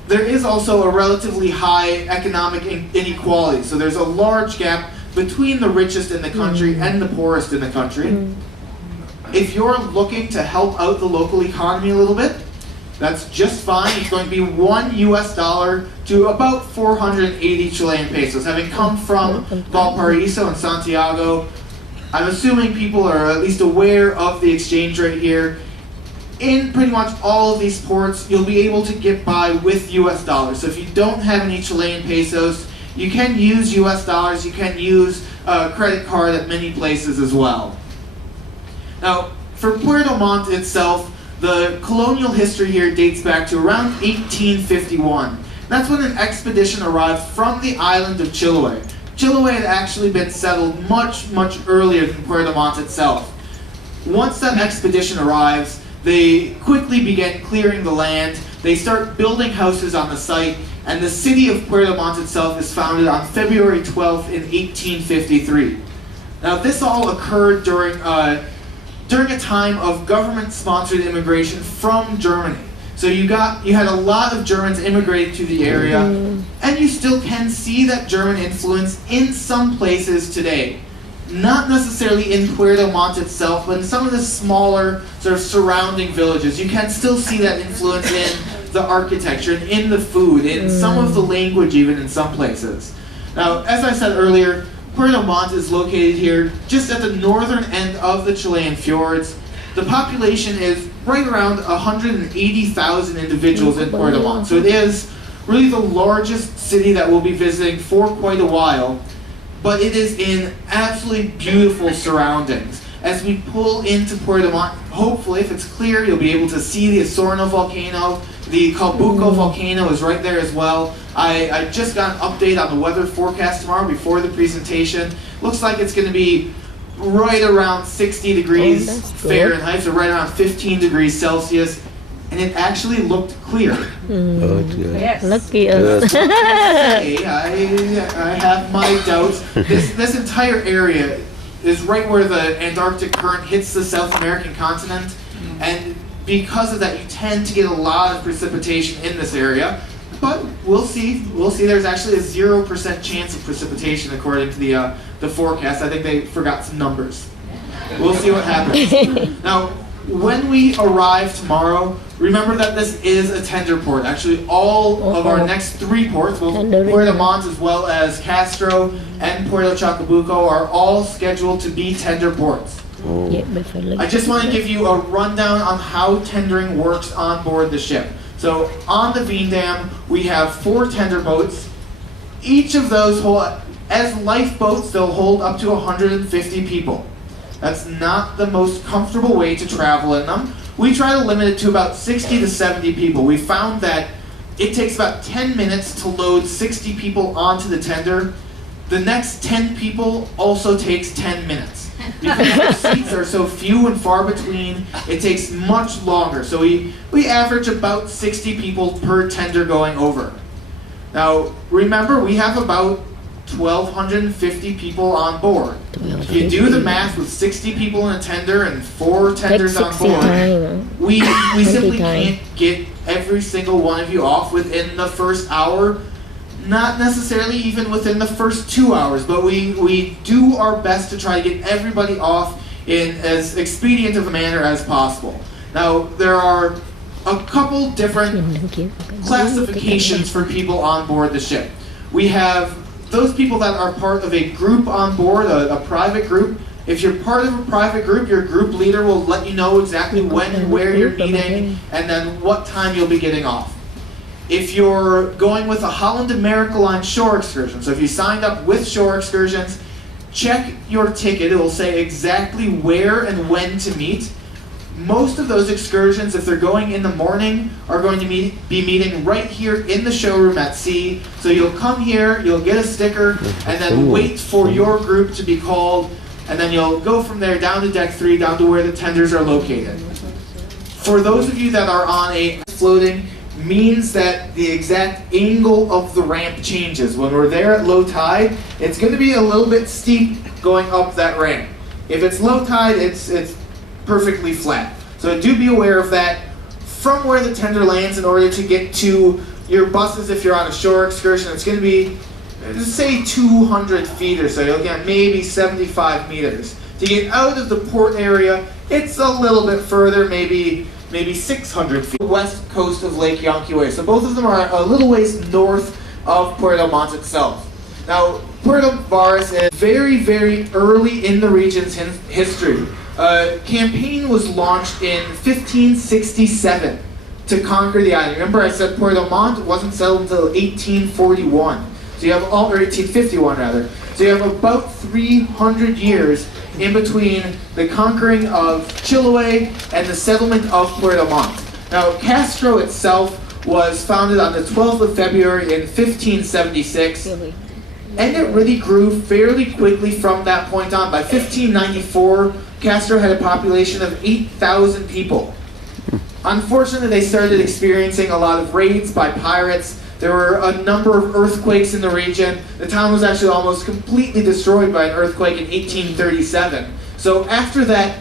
There is also a relatively high economic inequality, so there's a large gap between the richest in the country and the poorest in the country. If you're looking to help out the local economy a little bit, that's just fine. It's going to be $1 US to about 480 Chilean pesos. Having come from Valparaiso and Santiago, I'm assuming people are at least aware of the exchange rate here. In pretty much all of these ports, you'll be able to get by with US dollars. So if you don't have any Chilean pesos, you can use US dollars, you can use a credit card at many places as well. Now, for Puerto Montt itself, the colonial history here dates back to around 1851. That's when an expedition arrived from the island of Chiloé. Chiloé had actually been settled much, much earlier than Puerto Montt itself. Once that expedition arrives, they quickly begin clearing the land. They start building houses on the site, and the city of Puerto Montt itself is founded on February 12th in 1853. Now, this all occurred during a time of government-sponsored immigration from Germany. So you had a lot of Germans immigrating to the area, and you still can see that German influence in some places today. Not necessarily in Puerto Montt itself, but in some of the smaller sort of surrounding villages. You can still see that influence in the architecture, and in the food, in some of the language even in some places. Now, as I said earlier, Puerto Montt is located here just at the northern end of the Chilean fjords. the population is right around 180,000 individuals in Puerto Montt. So it is really the largest city that we'll be visiting for quite a while, but it is in absolutely beautiful surroundings. As we pull into Puerto Montt, hopefully if it's clear, you'll be able to see the Osorno volcano. The Calbuco volcano is right there as well. I just got an update on the weather forecast tomorrow before the presentation. Looks like it's going to be right around 60 degrees Fahrenheit, so right around 15 degrees Celsius, and it actually looked clear. Oh, good. Yes. Lucky us. I have my doubts. This entire area is right where the Antarctic current hits the South American continent, and because of that, you tend to get a lot of precipitation in this area. But we'll see. We'll see. There's actually a 0% chance of precipitation according to the forecast. I think they forgot some numbers. We'll see what happens. Now, when we arrive tomorrow, remember that this is a tender port. Actually, all of our next 3 ports, both Puerto Montt as well as Castro and Puerto Chacabuco, are all scheduled to be tender ports. I just want to give you a rundown on how tendering works on board the ship. So on the Veendam, we have 4 tender boats. Each of those hold, as lifeboats, they'll hold up to 150 people. That's not the most comfortable way to travel in them. We try to limit it to about 60 to 70 people. We found that it takes about 10 minutes to load 60 people onto the tender. The next 10 people also takes 10 minutes. Because the seats are so few and far between, it takes much longer. So we average about 60 people per tender going over. Now, remember, we have about 1,250 people on board. If you do the math with 60 people in a tender and 4 tenders on board, we simply can't get every single one of you off within the first hour. Not necessarily even within the first 2 hours, but we do our best to try to get everybody off in as expedient of a manner as possible. Now, there are a couple different classifications for people on board the ship. We have those people that are part of a group on board, a private group. If you're part of a private group, your group leader will let you know exactly when and where you're meeting and then what time you'll be getting off. If you're going with a Holland America Line shore excursion, so if you signed up with shore excursions, check your ticket. It will say exactly where and when to meet. Most of those excursions, if they're going in the morning, are going to be meeting right here in the showroom at sea. So you'll come here, you'll get a sticker, and then wait for your group to be called, and then you'll go from there down to deck 3, down to where the tenders are located. For those of you that are on a floating, means that the exact angle of the ramp changes. When we're there at low tide, it's going to be a little bit steep going up that ramp. If it's low tide, it's perfectly flat. So do be aware of that. From where the tender lands, in order to get to your buses, if you're on a shore excursion, it's going to be, say, 200 feet or so. You'll get maybe 75 meters. To get out of the port area, it's a little bit further, maybe 600 feet. West coast of Lake Yanquihue. So both of them are a little ways north of Puerto Montt itself. Now, Puerto Varas is very, very early in the region's history. A campaign was launched in 1567 to conquer the island. Remember I said Puerto Montt wasn't settled until 1841. So you have or 1851 rather. So you have about 300 years in between the conquering of Chiloé and the settlement of Puerto Montt. Now, Castro itself was founded on the 12th of February in 1576, and it really grew fairly quickly from that point on. By 1594, Castro had a population of 8,000 people. Unfortunately, they started experiencing a lot of raids by pirates. There were a number of earthquakes in the region. The town was actually almost completely destroyed by an earthquake in 1837. So after that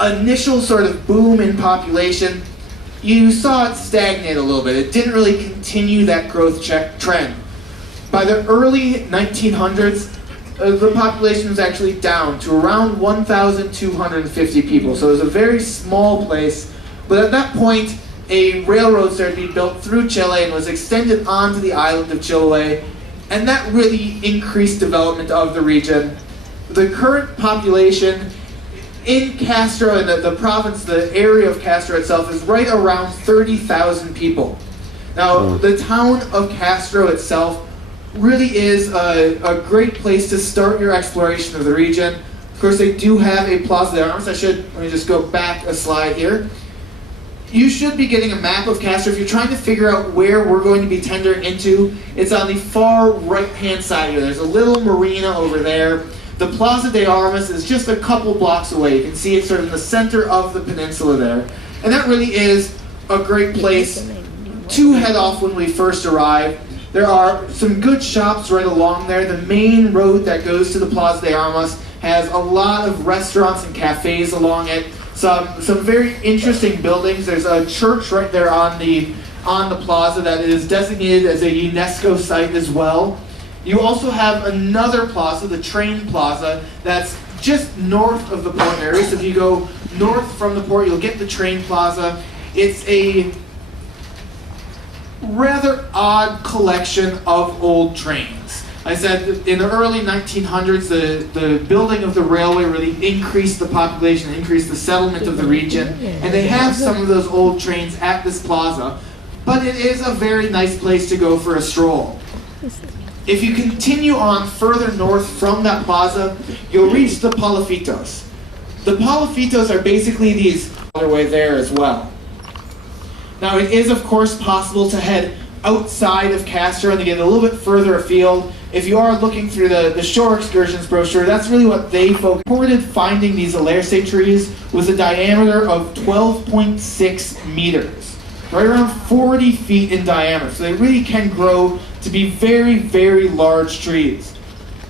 initial sort of boom in population, you saw it stagnate a little bit. It didn't really continue that growth trend. By the early 1900s, the population was actually down to around 1,250 people. So it was a very small place. But at that point, a railroad started to be built through Chile and was extended onto the island of Chiloé, and that really increased development of the region. The current population in Castro, and the province, the area of Castro itself is right around 30,000 people. Now, the town of Castro itself really is a great place to start your exploration of the region. Of course, they do have a Plaza de Armas. Let me just go back a slide here. You should be getting a map of Castro. If you're trying to figure out where we're going to be tendering into, it's on the far right-hand side here. There's a little marina over there. The Plaza de Armas is just a couple blocks away. You can see it's sort of in the center of the peninsula there. And that really is a great place to head off when we first arrive. There are some good shops right along there. The main road that goes to the Plaza de Armas has a lot of restaurants and cafes along it. Some very interesting buildings. There's a church right there on the plaza that is designated as a UNESCO site as well. You also have another plaza, the train plaza, that's just north of the port area. So if you go north from the port, you'll get the train plaza. It's a rather odd collection of old trains. I said in the early 1900s, the building of the railway really increased the population, increased the settlement of the region, and they have some of those old trains at this plaza, but it is a very nice place to go for a stroll. If you continue on further north from that plaza, you'll reach the Palafitos. The Palafitos are basically these other way there as well. Now it is of course possible to head outside of Castro and to get a little bit further afield. If you are looking through the shore excursions brochure, that's really what they reported finding these Alerce trees with a diameter of 12.6 meters, right around 40 feet in diameter. So they really can grow to be very, very large trees.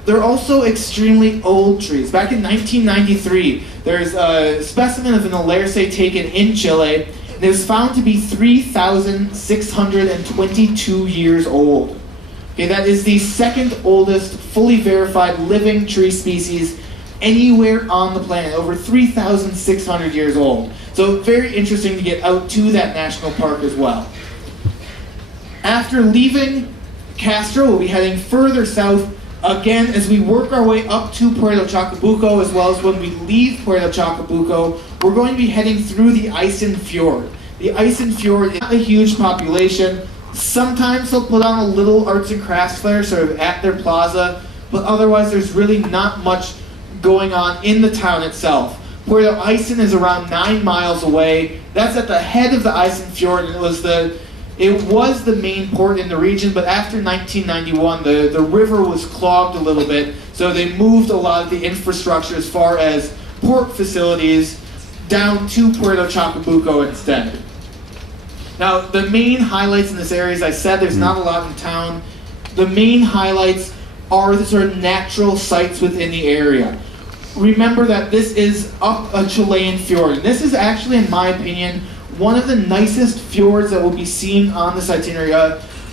They're also extremely old trees. Back in 1993, there's a specimen of an Alerce taken in Chile. It was found to be 3,622 years old. Okay, that is the second oldest fully verified living tree species anywhere on the planet, over 3,600 years old. So very interesting to get out to that national park as well. After leaving Castro, we'll be heading further south again as we work our way up to Puerto Chacabuco, as well as when we leave Puerto Chacabuco, we're going to be heading through the Isen Fjord. The Isen Fjord is not a huge population. Sometimes they'll put on a little arts and crafts fair sort of at their plaza, but otherwise there's really not much going on in the town itself. Puerto Isen is around 9 miles away. That's at the head of the Isen Fjord, and it was the main port in the region, but after 1991 the river was clogged a little bit, so they moved a lot of the infrastructure as far as port facilities down to Puerto Chacabuco instead. Now, the main highlights in this area, as I said, there's not a lot in town. The main highlights are the sort of natural sites within the area. Remember that this is up a Chilean fjord, and this is actually, in my opinion, one of the nicest fjords that will be seen on this itinerary.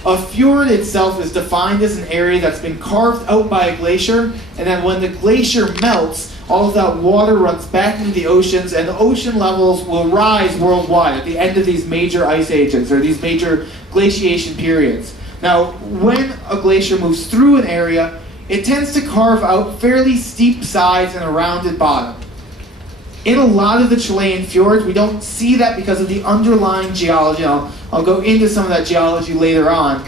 A fjord itself is defined as an area that's been carved out by a glacier, and then when the glacier melts, all of that water runs back into the oceans, and the ocean levels will rise worldwide at the end of these major ice ages, or these major glaciation periods. Now, when a glacier moves through an area, it tends to carve out fairly steep sides and a rounded bottom. In a lot of the Chilean fjords, we don't see that because of the underlying geology. I'll go into some of that geology later on.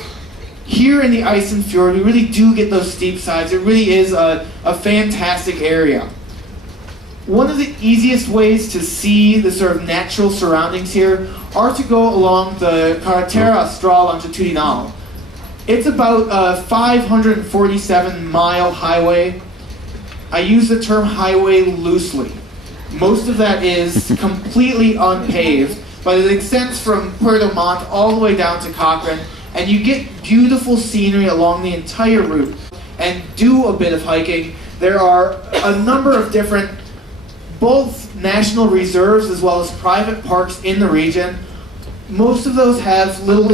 Here in the Isen Fjord, we really do get those steep sides. It really is a fantastic area. One of the easiest ways to see the sort of natural surroundings here are to go along the Carretera Austral Longitudinal. It's about a 547-mile highway. I use the term highway loosely. Most of that is completely unpaved, but it extends from Puerto Montt all the way down to Cochrane, and you get beautiful scenery along the entire route and do a bit of hiking. There are a number of different both national reserves as well as private parks in the region. Most of those have little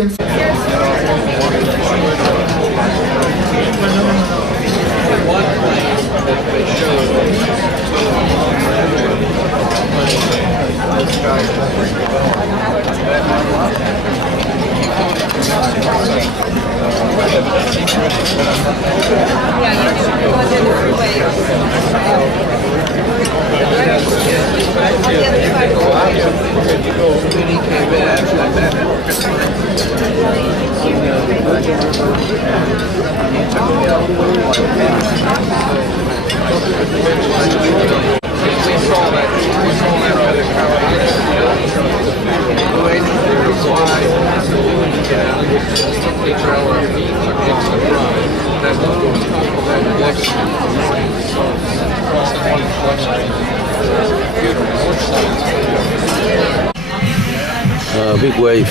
Big wave.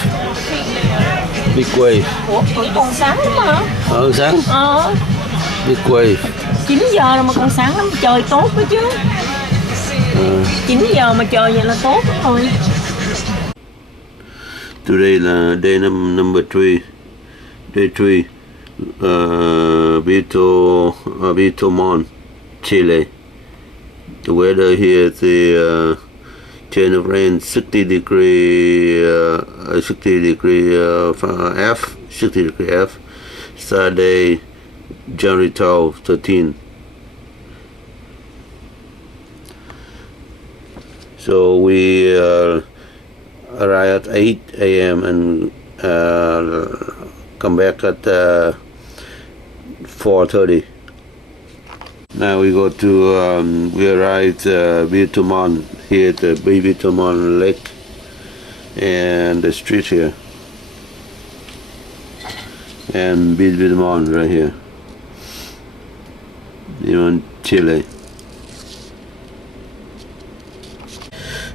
Big wave. Ủa, còn sáng lắm mà. Sáng. Big wave. 9 giờ rồi mà còn sáng lắm, trời tốt đó chứ. 9 giờ mà trời vậy là tốt lắm rồi. Today là day number 3. Day 3. Vito Mon, Chile. The weather here is the chain of rain 60 degree F. Saturday, January 12, 13. So we arrive at 8 a.m. and come back at 4:30. Now we go to we arrived Vito Mon here at the Vito Mon Lake and the street here, and Vito Mon right here in Chile.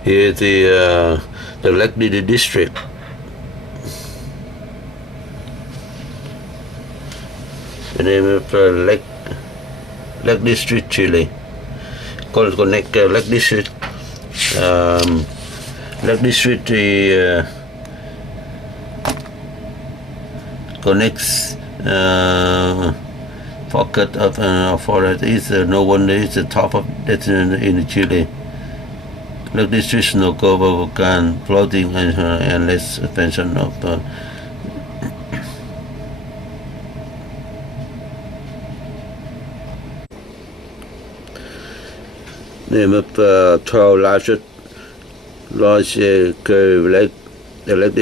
Here the Lake district. The name of Lake District, Chile. Connect Lake District. Lake District connects pocket of forest. Is no wonder it's the top of that's in Chile. Lake District no cover volcano floating and less expansion of. Name of 12 large curved lake. The lake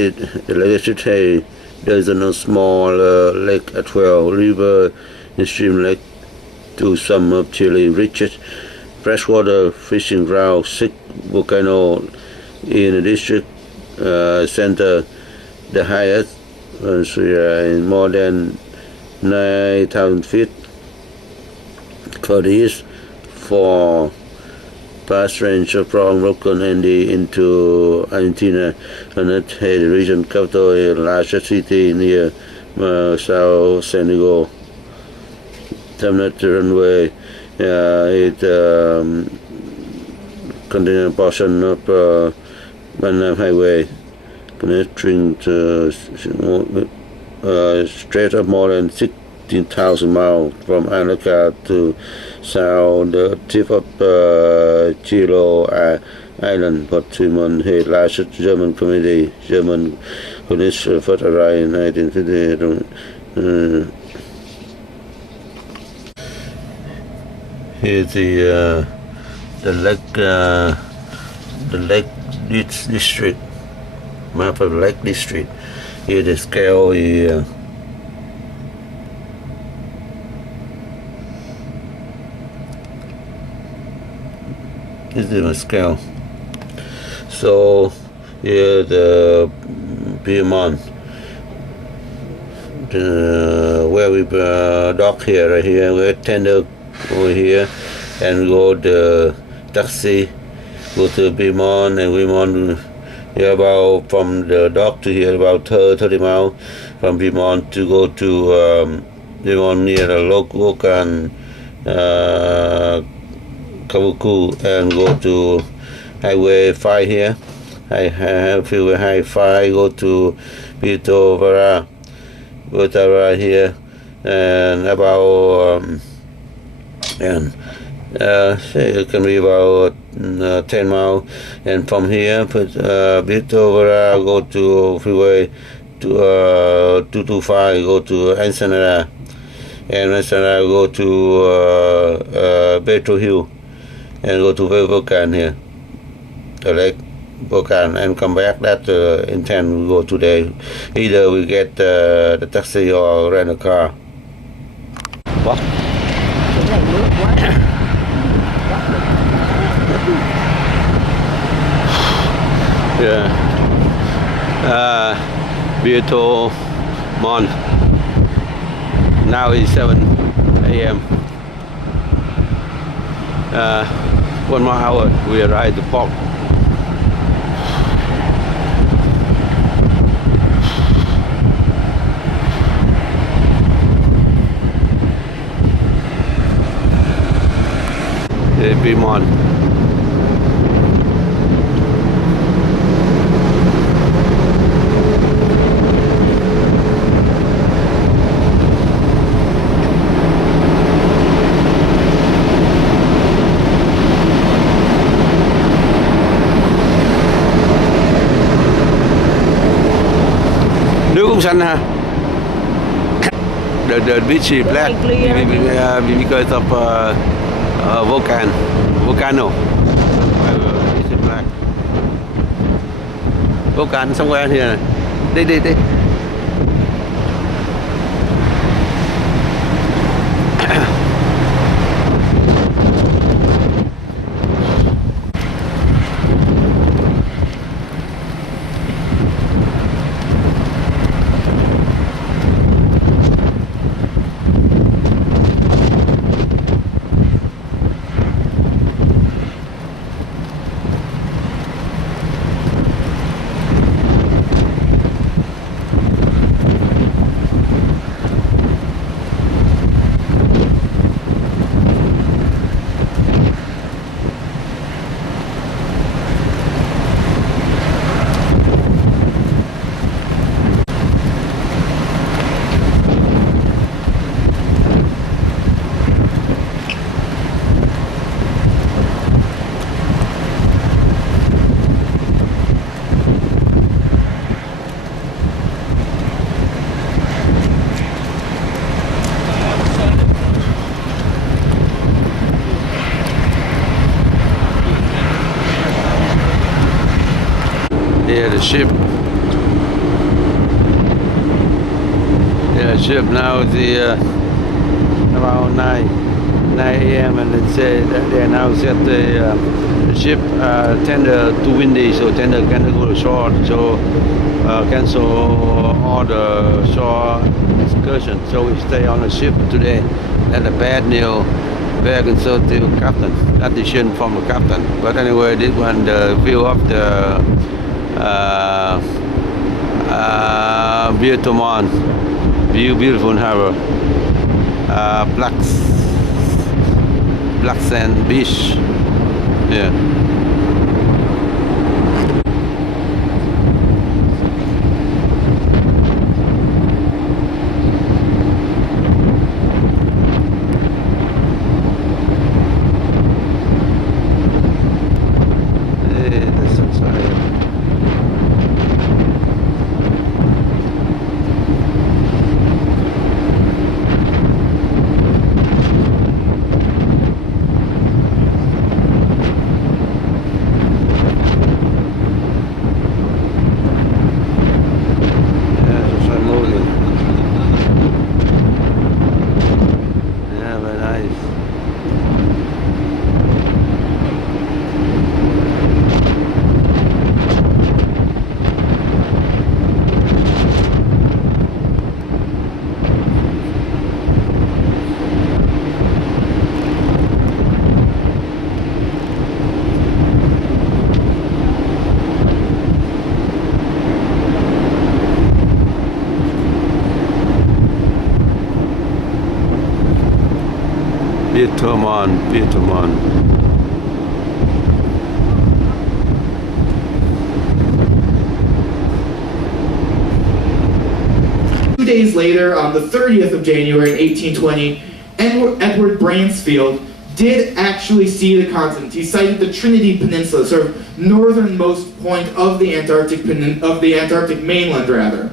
district there's no small lake at 12 river and stream lake to some of Chile richest freshwater fishing ground, 6 volcano in the district center, the highest in more than 9,000 feet. For the east, for past range from Rocan Andy into Argentina, and it has the region capital, a largest city near South San Diego. Terminate runway, it contains a portion of Van Highway connecting to straight up more than 16,000 miles from Antarctica to south the tip of Chilo Island. Portimon, the largest German community. German police first arrived in 1950. Here's the Lake District, map of Lake District. Here the scale is this is a scale. So here the Piedmont, where we dock here, right here, we tender over here, and go the taxi, go to Piedmont, and Piedmont, here about from the dock to here about 30 miles from Piedmont to go to Piedmont near the local Kabuku, and go to Highway 5 here. I have Freeway High 5, go to Puerto Vara here, and about it can be about 10 miles, and from here Puerto Vara go to Freeway 225 go to Ensenada, and Ensenada go to Petro Hill, and go to Volcan here, the lake Volcan, and come back. That intent we go today. Either we get the taxi or rent a car. What? Yeah. Beautiful month. Now it's 7 a.m. 1 more hour we arrive at the park. Beaumont. Nước cũng xanh ha. The beach is black because of volcano. It's black. Volcan somewhere here. Đi. Yeah, the ship. Yeah, ship now is around 9 a.m. and it said that they now set the ship tender too windy, so tender can't go to shore, so cancel all the shore excursion. So we stay on the ship today. That's a bad news. Very conservative captain. That decision from the captain. But anyway, this one, the view of the beautiful harbor, black sand beach. Yeah. Bitumen. 2 days later, on the 30th of January in 1820, Edward Bransfield did actually see the continent. He sighted the Trinity Peninsula, sort of northernmost point of the Antarctic mainland, rather.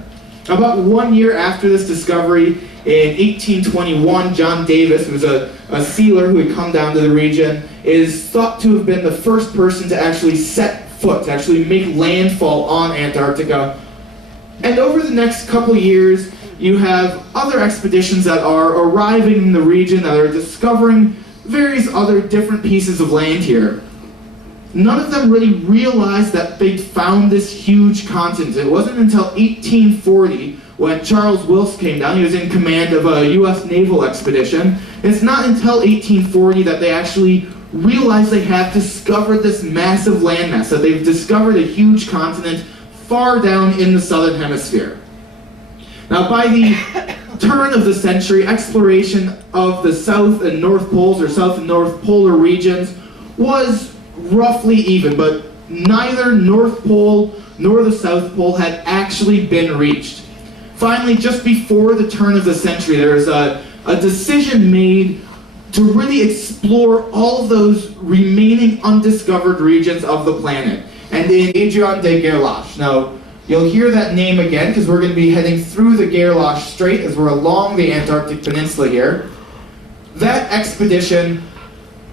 About 1 year after this discovery, in 1821, John Davis, who was a sealer who had come down to the region, is thought to have been the first person to actually set foot, to actually make landfall on Antarctica. And over the next couple years, you have other expeditions that are arriving in the region, that are discovering various other different pieces of land here. None of them really realized that they'd found this huge continent. It wasn't until 1840 when Charles Wilkes came down. He was in command of a U.S. naval expedition. It's not until 1840 that they actually realized they have discovered this massive landmass, that they've discovered a huge continent far down in the southern hemisphere. Now, by the turn of the century, exploration of the South and North Poles, or South and North Polar regions, was roughly even, but neither North Pole nor the South Pole had actually been reached. Finally, just before the turn of the century, there was a decision made to really explore all of those remaining undiscovered regions of the planet. And in Adrian de Gerlache. Now, you'll hear that name again because we're going to be heading through the Gerlache Strait as we're along the Antarctic Peninsula here. That expedition,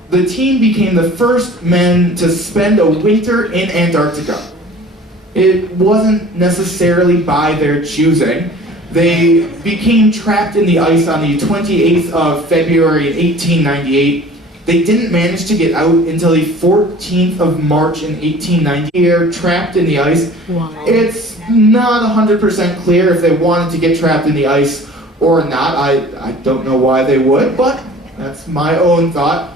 the team became the first men to spend a winter in Antarctica. It wasn't necessarily by their choosing. They became trapped in the ice on the 28th of February in 1898. They didn't manage to get out until the 14th of March in 1890. They're trapped in the ice. Wow. It's not 100% clear if they wanted to get trapped in the ice or not. I don't know why they would, but that's my own thought.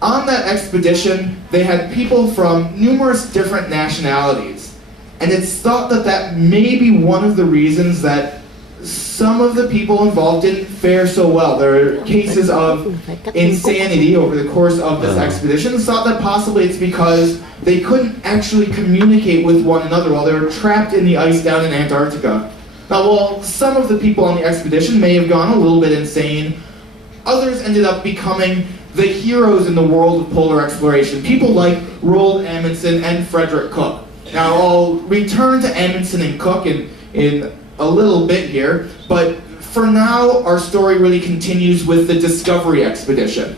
On that expedition, they had people from numerous different nationalities. And it's thought that that may be one of the reasons that some of the people involved didn't fare so well. There are cases of insanity over the course of this expedition. It's thought that possibly it's because they couldn't actually communicate with one another while they were trapped in the ice down in Antarctica. Now, while some of the people on the expedition may have gone a little bit insane, others ended up becoming the heroes in the world of polar exploration. People like Roald Amundsen and Frederick Cook. Now, I'll return to Amundsen and Cook in a little bit here, but for now, our story really continues with the Discovery Expedition.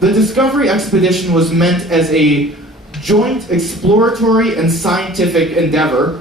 The Discovery Expedition was meant as a joint exploratory and scientific endeavor